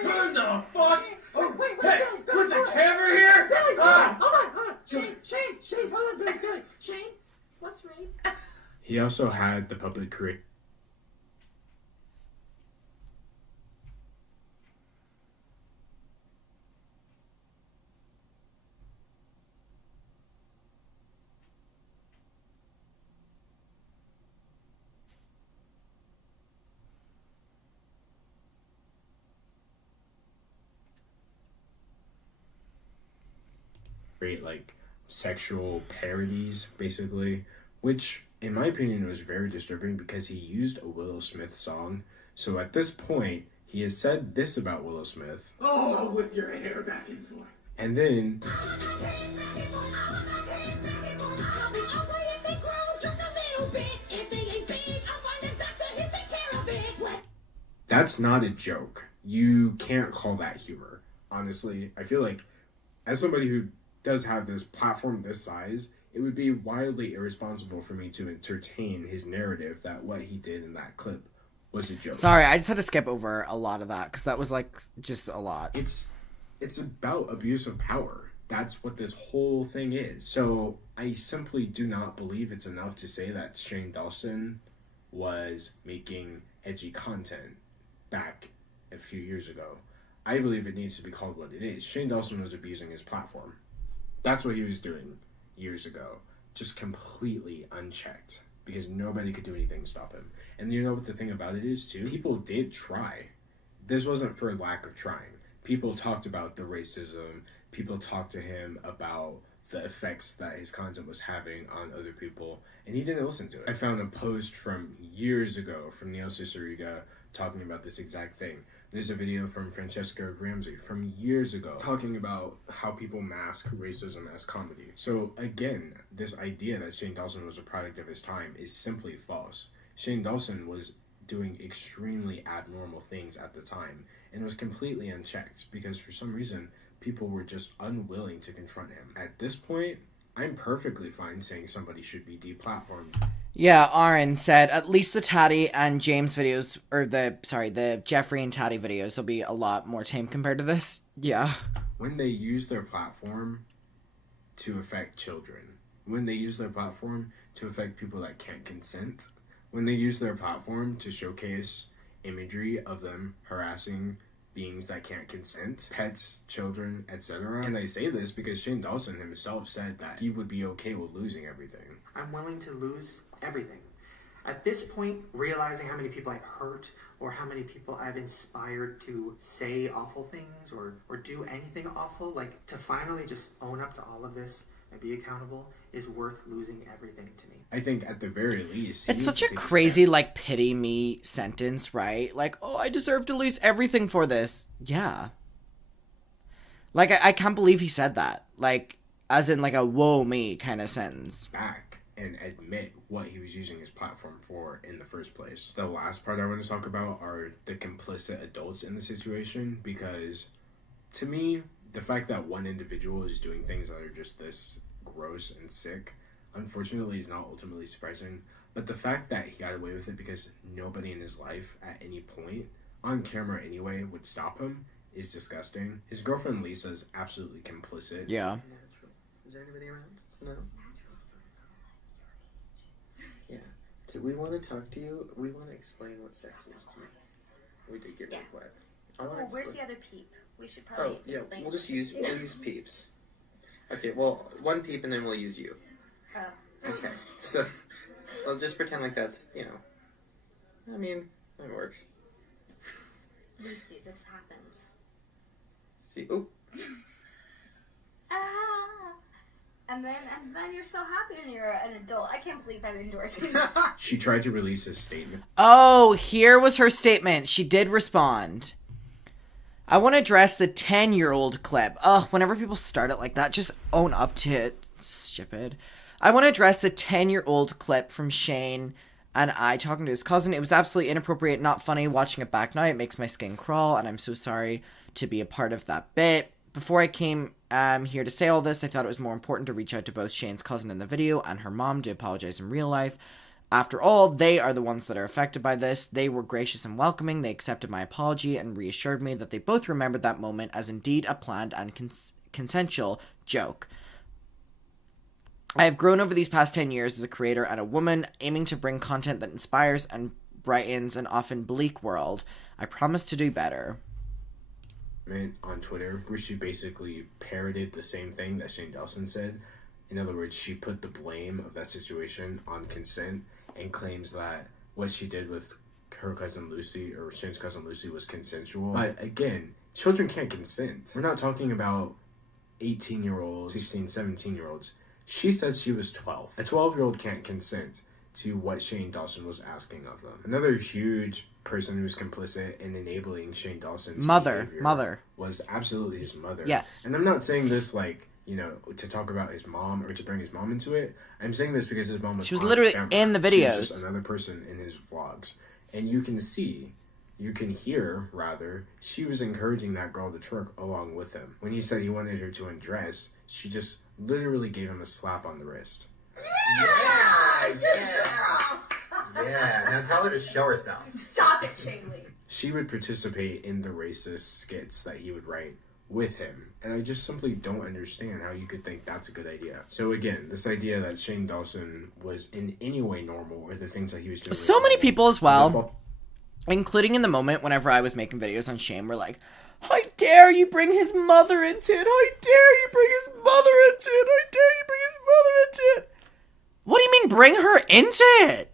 Turn the fuck... Oh, Wait, hey, with the camera here? Billy, hold on. Shane, hold on, Billy. Shane, what's rape? He also had the public create. Like sexual parodies basically, which in my opinion was very disturbing because he used a Willow Smith song. So at this point he has said this about Willow Smith. Oh, I'll whip your hair back and forth. And then that's not a joke. You can't call that humor. Honestly, I feel like as somebody who does have this platform this size, it would be wildly irresponsible for me to entertain his narrative that what he did in that clip was a joke. Sorry, I just had to skip over a lot of that because that was like just a lot. It's about abuse of power. That's what this whole thing is. So I simply do not believe it's enough to say that Shane Dawson was making edgy content back a few years ago. I believe it needs to be called what it is. Shane Dawson was abusing his platform. That's what he was doing years ago. Just completely unchecked. Because nobody could do anything to stop him. And you know what the thing about it is, too? People did try. This wasn't for lack of trying. People talked about the racism. People talked to him about the effects that his content was having on other people. And he didn't listen to it. I found a post from years ago from Neil Ciceriga talking about this exact thing. There's a video from Francesca Ramsey from years ago talking about how people mask racism as comedy. So again, this idea that Shane Dawson was a product of his time is simply false. Shane Dawson was doing extremely abnormal things at the time and was completely unchecked because for some reason people were just unwilling to confront him. At this point, I'm perfectly fine saying somebody should be deplatformed. Yeah, Aaron said at least the Tati and James videos, or the Jeffree and Tati videos will be a lot more tame compared to this. Yeah. When they use their platform to affect children, when they use their platform to affect people that can't consent, when they use their platform to showcase imagery of them harassing beings that can't consent, pets, children, etc. And I say this because Shane Dawson himself said that he would be okay with losing everything. I'm willing to lose everything. At this point, realizing how many people I've hurt or how many people I've inspired to say awful things or do anything awful, like to finally just own up to all of this and be accountable is worth losing everything to me. I think at the very least... It's such a crazy, like, pity me sentence, right? Like, oh, I deserve to lose everything for this. Yeah. Like, I can't believe he said that. Like, as in, like, a whoa me kind of sentence. Back and admit what he was using his platform for in the first place. The last part I want to talk about are the complicit adults in the situation, because to me, the fact that one individual is doing things that are just this gross and sick, unfortunately, is not ultimately surprising. But the fact that he got away with it because nobody in his life at any point, on camera anyway, would stop him is disgusting. His girlfriend Lisa is absolutely complicit. Yeah. Is there anybody around? No. Yeah. Do we want to talk to you? We want to explain what sex is. We did get really quiet. Where's the other peep? We should probably explain. We'll use peeps. Okay, well, one peep and then we'll use you. Oh. Okay, so I'll just pretend like that's, I mean, that works. You see, this happens. See, oh. And then you're so happy when you're an adult. I can't believe I'm endorsing. She tried to release a statement. Oh, here was her statement. She did respond. I want to address the 10-year-old clip. Ugh, whenever people start it like that, just own up to it. Stupid. I want to address the 10-year-old clip from Shane and I talking to his cousin. It was absolutely inappropriate, not funny. Watching it back now, it makes my skin crawl, and I'm so sorry to be a part of that bit. Before I came here to say all this, I thought it was more important to reach out to both Shane's cousin in the video and her mom to apologize in real life. After all, they are the ones that are affected by this. They were gracious and welcoming. They accepted my apology and reassured me that they both remembered that moment as indeed a planned and consensual joke. I have grown over these past 10 years as a creator and a woman, aiming to bring content that inspires and brightens an often bleak world. I promise to do better. On Twitter, where she basically parroted the same thing that Shane Dawson said. In other words, she put the blame of that situation on consent and claims that what she did with her cousin Lucy, or Shane's cousin Lucy, was consensual. But again, children can't consent. We're not talking about 18-year-olds, 16, 17-year-olds. She said she was 12. A 12-year-old can't consent to what Shane Dawson was asking of them. Another huge person who's complicit in enabling Shane Dawson's behavior was absolutely his mother. Yes. And I'm not saying this like, to talk about his mom or to bring his mom into it. I'm saying this because his mom was literally camera. in the videos. She was just another person in his vlogs. And you can hear, she was encouraging that girl to twerk along with him. When he said he wanted her to undress, she just literally gave him a slap on the wrist. Yeah, now tell her to show herself. Stop it, Shane Lee. She would participate in the racist skits that he would write with him. And I just simply don't understand how you could think that's a good idea. So again, this idea that Shane Dawson was in any way normal, or the things that he was doing. So many people as well, including in the moment whenever I was making videos on Shane, were like, how dare you bring his mother into it? How dare you bring his mother into it? How dare you bring his mother into it? What do you mean bring her into it?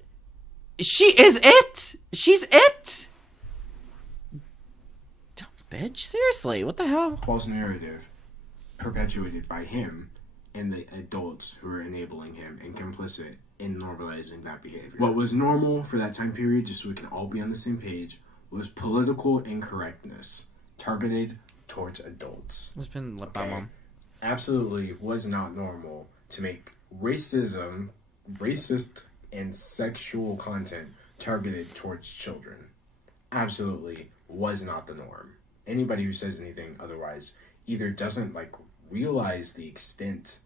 She is it. She's it. Dumb bitch. Seriously, what the hell? False narrative perpetuated by him and the adults who are enabling him and complicit in normalizing that behavior. What was normal for that time period, just so we can all be on the same page, was political incorrectness targeted towards adults. It's been lip by mom. Absolutely was not normal to make racist and sexual content targeted towards children. Absolutely was not the norm. Anybody who says anything otherwise either doesn't like realize the extent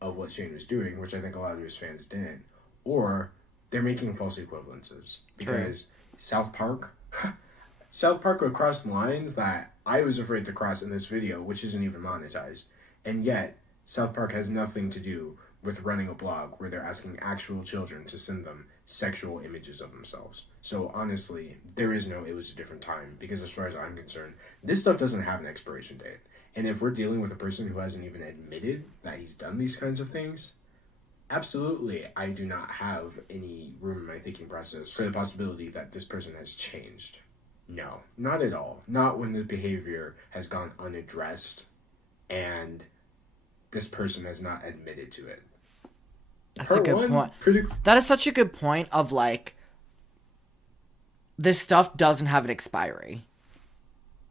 of what Shane was doing, which I think a lot of his fans didn't, or they're making false equivalences. Because South Park would cross lines that I was afraid to cross in this video, which isn't even monetized. And yet, South Park has nothing to do with running a blog where they're asking actual children to send them sexual images of themselves. So honestly, there is no it was a different time, because as far as I'm concerned, this stuff doesn't have an expiration date. And if we're dealing with a person who hasn't even admitted that he's done these kinds of things, absolutely, I do not have any room in my thinking process for the possibility that this person has changed. No, not at all. Not when the behavior has gone unaddressed and this person has not admitted to it. That's a good point. That is such a good point of like, this stuff doesn't have an expiry.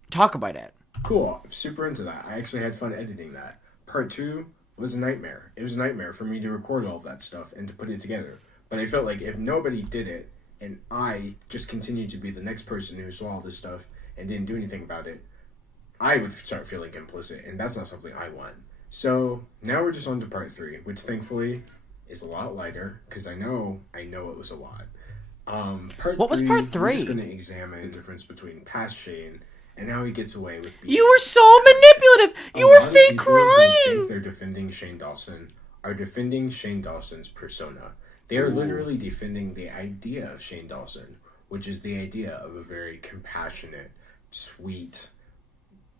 Talk about it. Cool. I'm super into that. I actually had fun editing that. Part 2 was a nightmare. It was a nightmare for me to record all of that stuff and to put it together. But I felt like if nobody did it, and I just continued to be the next person who saw all this stuff and didn't do anything about it, I would start feeling complicit, and that's not something I want. So now we're just on to part 3, which thankfully is a lot lighter, because I know it was a lot. What was part 3? We're just going to examine the difference between past Shane and how he gets away with being... You were so manipulative! You were fake crying! Who think they're defending Shane Dawson are defending Shane Dawson's persona. They are literally defending the idea of Shane Dawson, which is the idea of a very compassionate, sweet,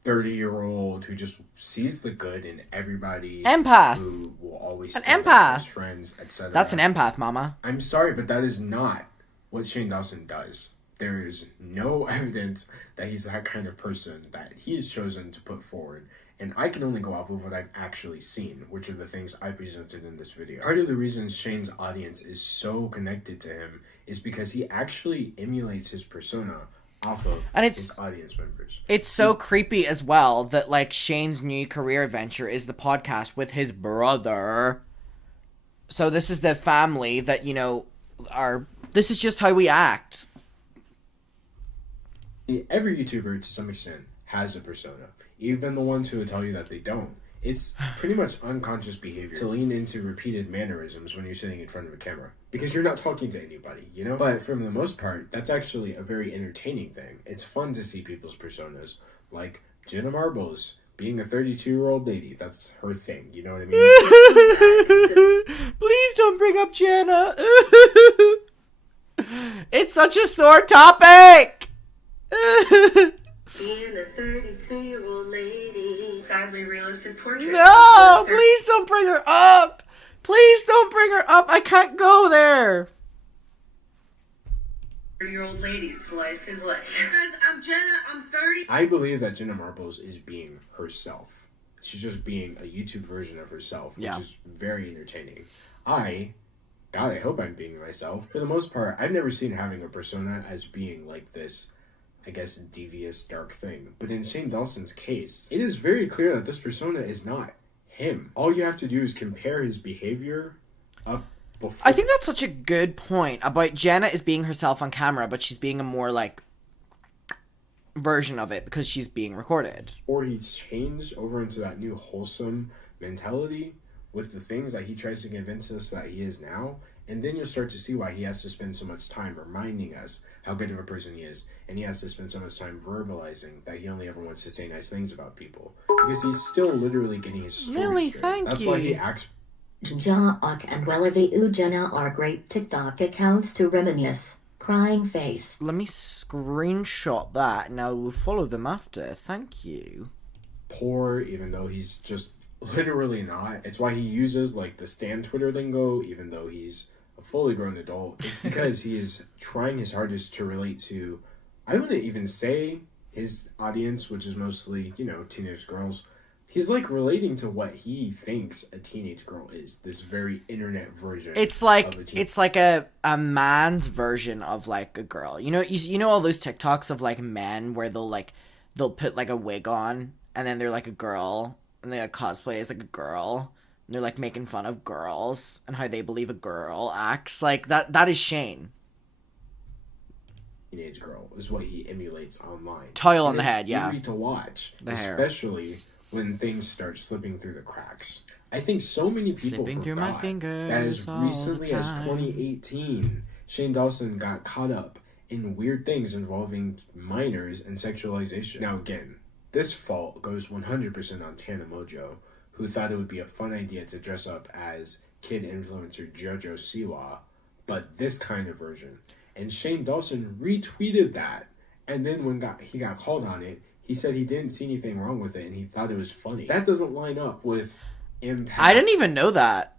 30-year-old who just sees the good in everybody. Empath. Who will always an stand empath. up for his friends, etc. That's an empath, mama. I'm sorry, but that is not what Shane Dawson does. There is no evidence that he's that kind of person that he has chosen to put forward. And I can only go off of what I've actually seen, which are the things I presented in this video. Part of the reason Shane's audience is so connected to him is because he actually emulates his persona off of his audience members. It's so creepy as well that like Shane's new career adventure is the podcast with his brother. So this is the family that, you know, this is just how we act. Every YouTuber, to some extent, has a persona. Even the ones who will tell you that they don't. It's pretty much unconscious behavior to lean into repeated mannerisms when you're sitting in front of a camera. Because you're not talking to anybody, you know? But for the most part, that's actually a very entertaining thing. It's fun to see people's personas. Like Jenna Marbles being a 32-year-old lady. That's her thing, you know what I mean? Please don't bring up Jenna. It's such a sore topic. Being a 32-year-old lady, sadly realistic portrait. No, please don't bring her up. Please don't bring her up. I can't go there. 30-year-old lady's life is like. Guys, I'm Jenna. I'm 30. I believe that Jenna Marbles is being herself. She's just being a YouTube version of herself, which is very entertaining. I hope I'm being myself. For the most part, I've never seen having a persona as being like this, I guess, devious, dark thing. But in Shane Dawson's case, it is very clear that this persona is not him. All you have to do is compare his behavior up before. I think that's such a good point about Jenna is being herself on camera, but she's being a more, like, version of it because she's being recorded. Or he's changed over into that new wholesome mentality with the things that he tries to convince us that he is now. And then you'll start to see why he has to spend so much time reminding us how good of a person he is. And he has to spend so much time verbalizing that he only ever wants to say nice things about people. Because he's still literally getting his story Really, straight. thank That's you. why he acts... Jaak and Wellevi Ujana are great TikTok accounts to reminisce. Crying face. Let me screenshot that and I will follow them after. Thank you. Poor, even though he's just literally not. It's why he uses, like, the Stan Twitter lingo, even though he's a fully grown adult. It's because he is trying his hardest to relate to, I wouldn't even say his audience, which is mostly, you know, teenage girls. He's, like, relating to what he thinks a teenage girl is. This very internet version. It's like a man's version of like a girl. You know all those TikToks of like men where they'll put like a wig on and then they're like a girl and they like, cosplay as like a girl and they're like making fun of girls and how they believe a girl acts. Like that is Shane. Teenage girl is what he emulates online. Tile on the head, yeah. Eerie to watch, the hair. Especially when things start slipping through the cracks. I think so many people Slipping through my forgot fingers that as all the recently as time. 2018, Shane Dawson got caught up in weird things involving minors and sexualization. Now again, this fault goes 100% on Tana Mojo, who thought it would be a fun idea to dress up as kid influencer JoJo Siwa, but this kind of version. And Shane Dawson retweeted that, and then when he got called on it, he said he didn't see anything wrong with it and he thought it was funny. That doesn't line up with impact. I didn't even know that.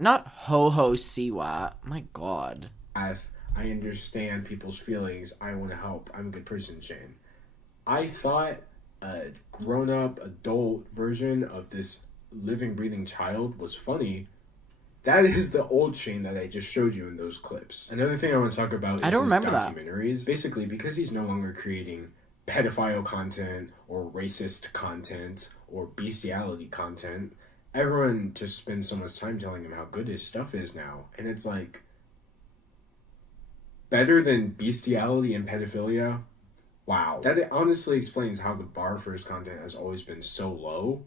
Not Ho-Ho Siwa. My God. I understand people's feelings. I want to help. I'm a good person, Shane. I thought a grown-up adult version of this living, breathing child was funny. That is the old Shane that I just showed you in those clips. Another thing I want to talk about is I don't his remember that. documentaries. Basically, because he's no longer creating pedophile content or racist content or bestiality content, everyone just spends so much time telling him how good his stuff is now. And it's like, better than bestiality and pedophilia? Wow. That honestly explains how the bar for his content has always been so low,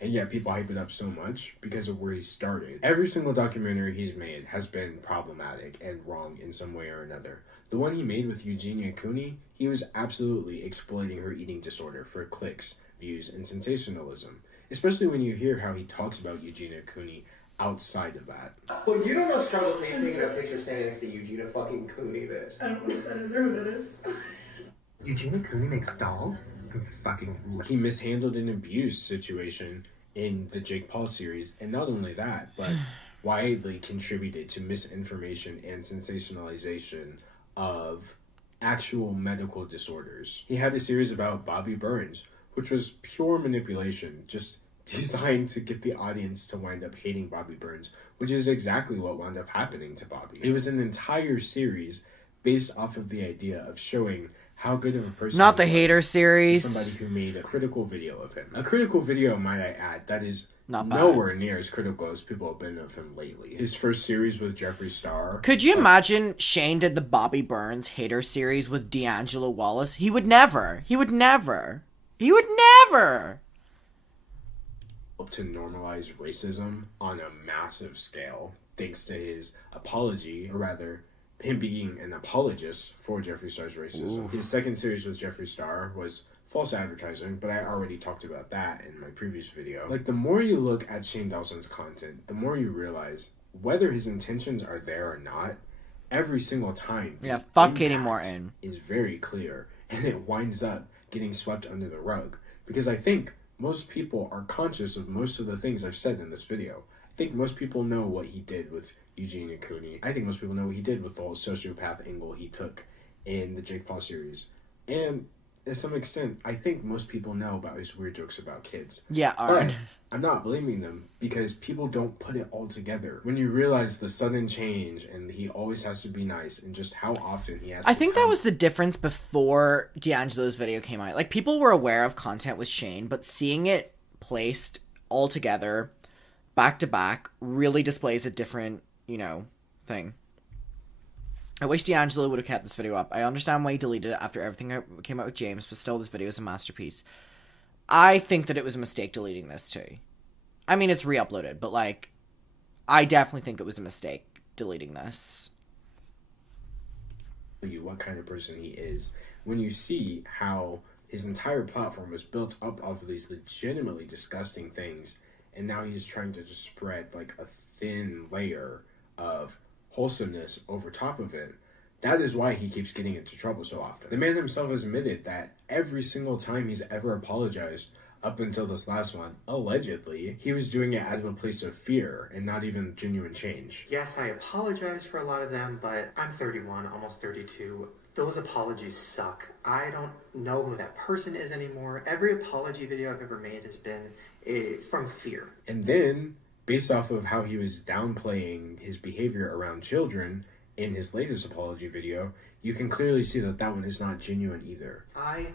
and yet people hype it up so much because of where he started. Every single documentary he's made has been problematic and wrong in some way or another. The one he made with Eugenia Cooney, he was absolutely exploiting her eating disorder for clicks, views, and sensationalism. Especially when you hear how he talks about Eugenia Cooney outside of that. Well, you don't know struggles when you're taking a picture standing next to Eugenia fucking Cooney, bitch. I don't know what that is or who that is. Eugenia Cooney makes dolls? I'm fucking... He mishandled an abuse situation in the Jake Paul series, and not only that, but widely contributed to misinformation and sensationalization of actual medical disorders. He had a series about Bobby Burns, which was pure manipulation, just designed to get the audience to wind up hating Bobby Burns, which is exactly what wound up happening to Bobby. It was an entire series based off of the idea of showing how good of a person Not the he was hater series. to somebody who made a critical video of him. A critical video, might I add, that is Not bad. nowhere near as critical as people have been of him lately. His first series with Jeffree Star. Could you imagine Shane did the Bobby Burns hater series with D'Angelo Wallace? He would never. He would never. He would never. To normalize racism on a massive scale, thanks to his apology, or rather, him being an apologist for Jeffree Star's racism. Oof. His second series with Jeffree Star was false advertising, but I already talked about that in my previous video. Like, the more you look at Shane Dawson's content, the more you realize whether his intentions are there or not, every single time. Yeah, fuck Katie Morton. Is very clear, and it winds up getting swept under the rug. Because I think most people are conscious of most of the things I've said in this video. I think most people know what he did with Eugenia Cooney. I think most people know what he did with the whole sociopath angle he took in the Jake Paul series. And to some extent, I think most people know about his weird jokes about kids. Yeah, but alright. I'm not blaming them because people don't put it all together. When you realize the sudden change and he always has to be nice and just how often he has I to think that was the difference before D'Angelo's video came out. Like, people were aware of content with Shane, but seeing it placed all together, back to back, really displays a different, thing. I wish D'Angelo would have kept this video up. I understand why he deleted it after everything that came out with James, but still, this video is a masterpiece. I think that it was a mistake deleting this, too. I mean, it's re-uploaded, but, I definitely think it was a mistake deleting this. You what kind of person he is when you see how his entire platform was built up off of these legitimately disgusting things, and now he's trying to just spread a thin layer of wholesomeness over top of it. That is why he keeps getting into trouble so often. The man himself has admitted that every single time he's ever apologized up until this last one, allegedly, he was doing it out of a place of fear and not even genuine change. Yes, I apologize for a lot of them, but I'm 31, almost 32. Those apologies suck. I don't know who that person is anymore. Every apology video I've ever made has been from fear. And then, based off of how he was downplaying his behavior around children in his latest apology video, you can clearly see that that one is not genuine either. I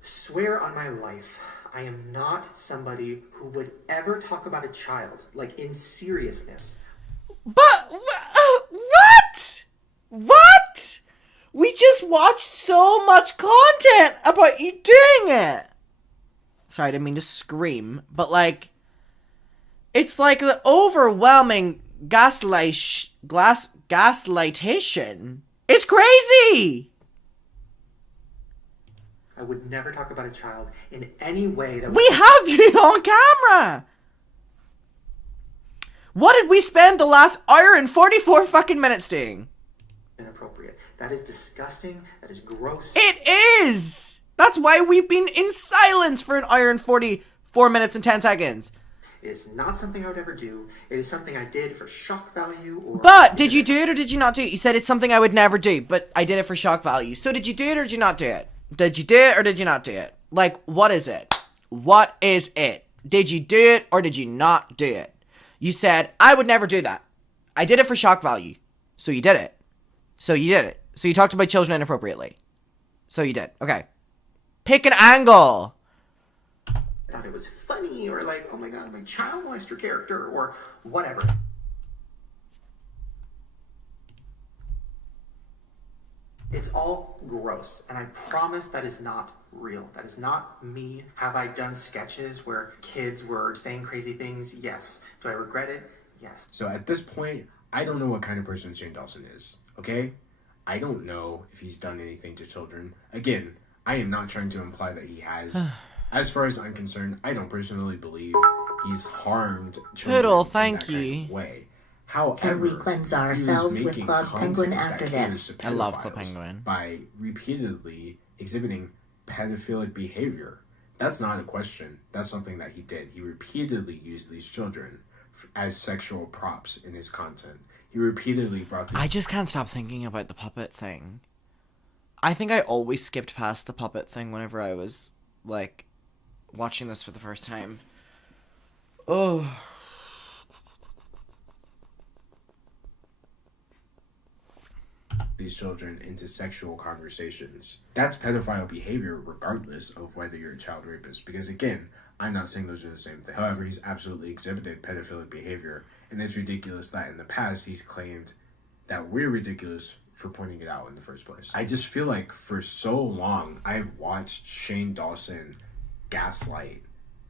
swear on my life, I am not somebody who would ever talk about a child, in seriousness. But, what? What? We just watched so much content about you doing it. Sorry, I didn't mean to scream, but like, it's like the overwhelming gaslightation. It's crazy! I would never talk about a child in any way that We have you on camera! What did we spend the last hour and 44 fucking minutes doing? inappropriate. That is disgusting. That is gross. It is! That's why we've been in silence for an hour and 44 minutes and 10 seconds. It is not something I would ever do. It is something I did for shock value or... But, did you do it or did you not do it? You said it's something I would never do, but I did it for shock value. So did you do it or did you not do it? Did you do it or did you not do it? Like, what is it? What is it? Did you do it or did you not do it? You said, I would never do that. I did it for shock value. So you did it. So you did it. So you talked about children inappropriately. So you did. Okay. Pick an angle. I thought it was funny or like, oh my god, my child molester character or whatever. It's all gross, and I promise that is not real. That is not me. Have I done sketches where kids were saying crazy things? Yes. Do I regret it? Yes. So at this point, I don't know what kind of person Shane Dawson is, okay? I don't know if he's done anything to children. Again, I am not trying to imply that he has. As far as I'm concerned, I don't personally believe he's harmed children Poodle, in thank that kind you. of way. However, Can we cleanse ourselves with Club Penguin after this? I love Club Penguin. By repeatedly exhibiting pedophilic behavior. That's not a question. That's something that he did. He repeatedly used these children as sexual props in his content. He repeatedly brought these... I just can't stop thinking about the puppet thing. I think I always skipped past the puppet thing whenever I was, like, watching this for the first time. Oh... these children into sexual conversations. That's pedophile behavior regardless of whether you're a child rapist. Because again, I'm not saying those are the same thing. However, he's absolutely exhibited pedophilic behavior. And it's ridiculous that in the past he's claimed that we're ridiculous for pointing it out in the first place. I just feel like for so long I've watched Shane Dawson gaslight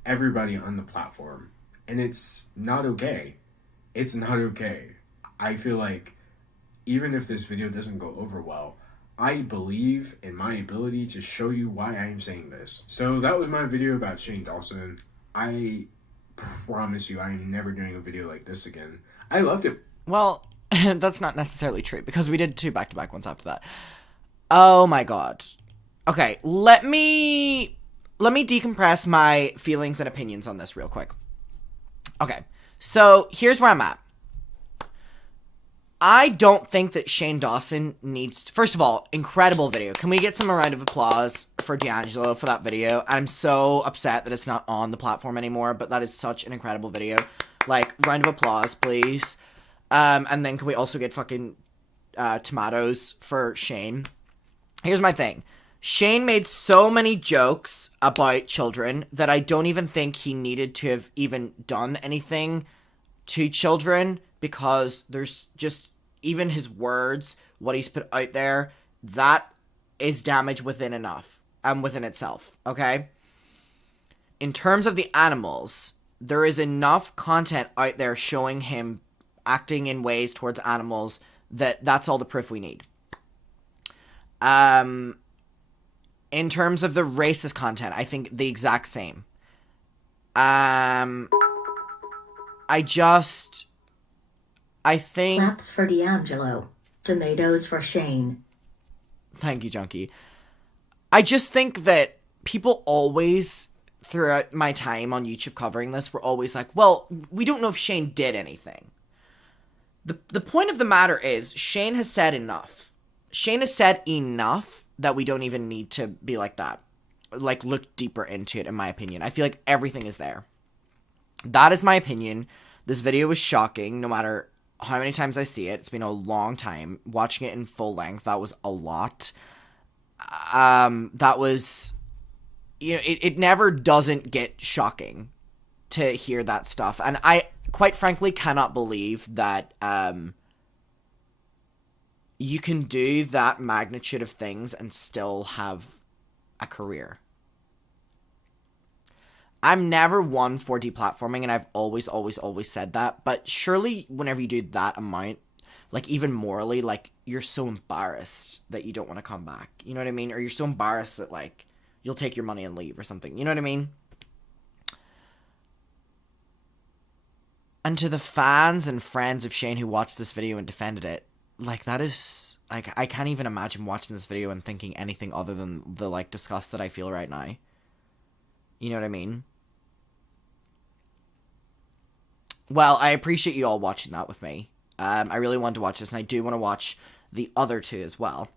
everybody on the platform. And it's not okay. It's not okay. I feel like even if this video doesn't go over well, I believe in my ability to show you why I am saying this. So that was my video about Shane Dawson. I promise you I am never doing a video like this again. I loved it. Well, that's not necessarily true, because we did 2 back-to-back ones after that. Oh my god. Okay, let me decompress my feelings and opinions on this real quick. Okay, so here's where I'm at. I don't think that Shane Dawson needs... First of all, incredible video. Can we get some round of applause for D'Angelo for that video? I'm so upset that it's not on the platform anymore, but that is such an incredible video. Like, round of applause, please. And then can we also get fucking tomatoes for Shane? Here's my thing. Shane made so many jokes about children that I don't even think he needed to have even done anything to children, because there's just... even his words, what he's put out there, that is damage within within itself, okay? In terms of the animals, there is enough content out there showing him acting in ways towards animals that's all the proof we need. In terms of the racist content, I think the exact same. I think... Claps for D'Angelo. Tomatoes for Shane. Thank you, Junkie. I just think that people always, throughout my time on YouTube covering this, were always like, well, we don't know if Shane did anything. The point of the matter is, Shane has said enough. Shane has said enough that we don't even need to be like that. Like, look deeper into it, in my opinion. I feel like everything is there. That is my opinion. This video was shocking, no matter how many times I see it. It's been a long time. Watching it in full length, that was a lot. That was... You know, it never doesn't get shocking to hear that stuff. And I, quite frankly, cannot believe that you can do that magnitude of things and still have a career. I'm never one for deplatforming, and I've always said that. But surely, whenever you do that amount, like, even morally, like, you're so embarrassed that you don't want to come back. You know what I mean? Or you're so embarrassed that, like, you'll take your money and leave or something. You know what I mean? And to the fans and friends of Shane who watched this video and defended it, like, that is, like, I can't even imagine watching this video and thinking anything other than the, like, disgust that I feel right now. You know what I mean? Well, I appreciate you all watching that with me. I really wanted to watch this, and I do want to watch the other two as well.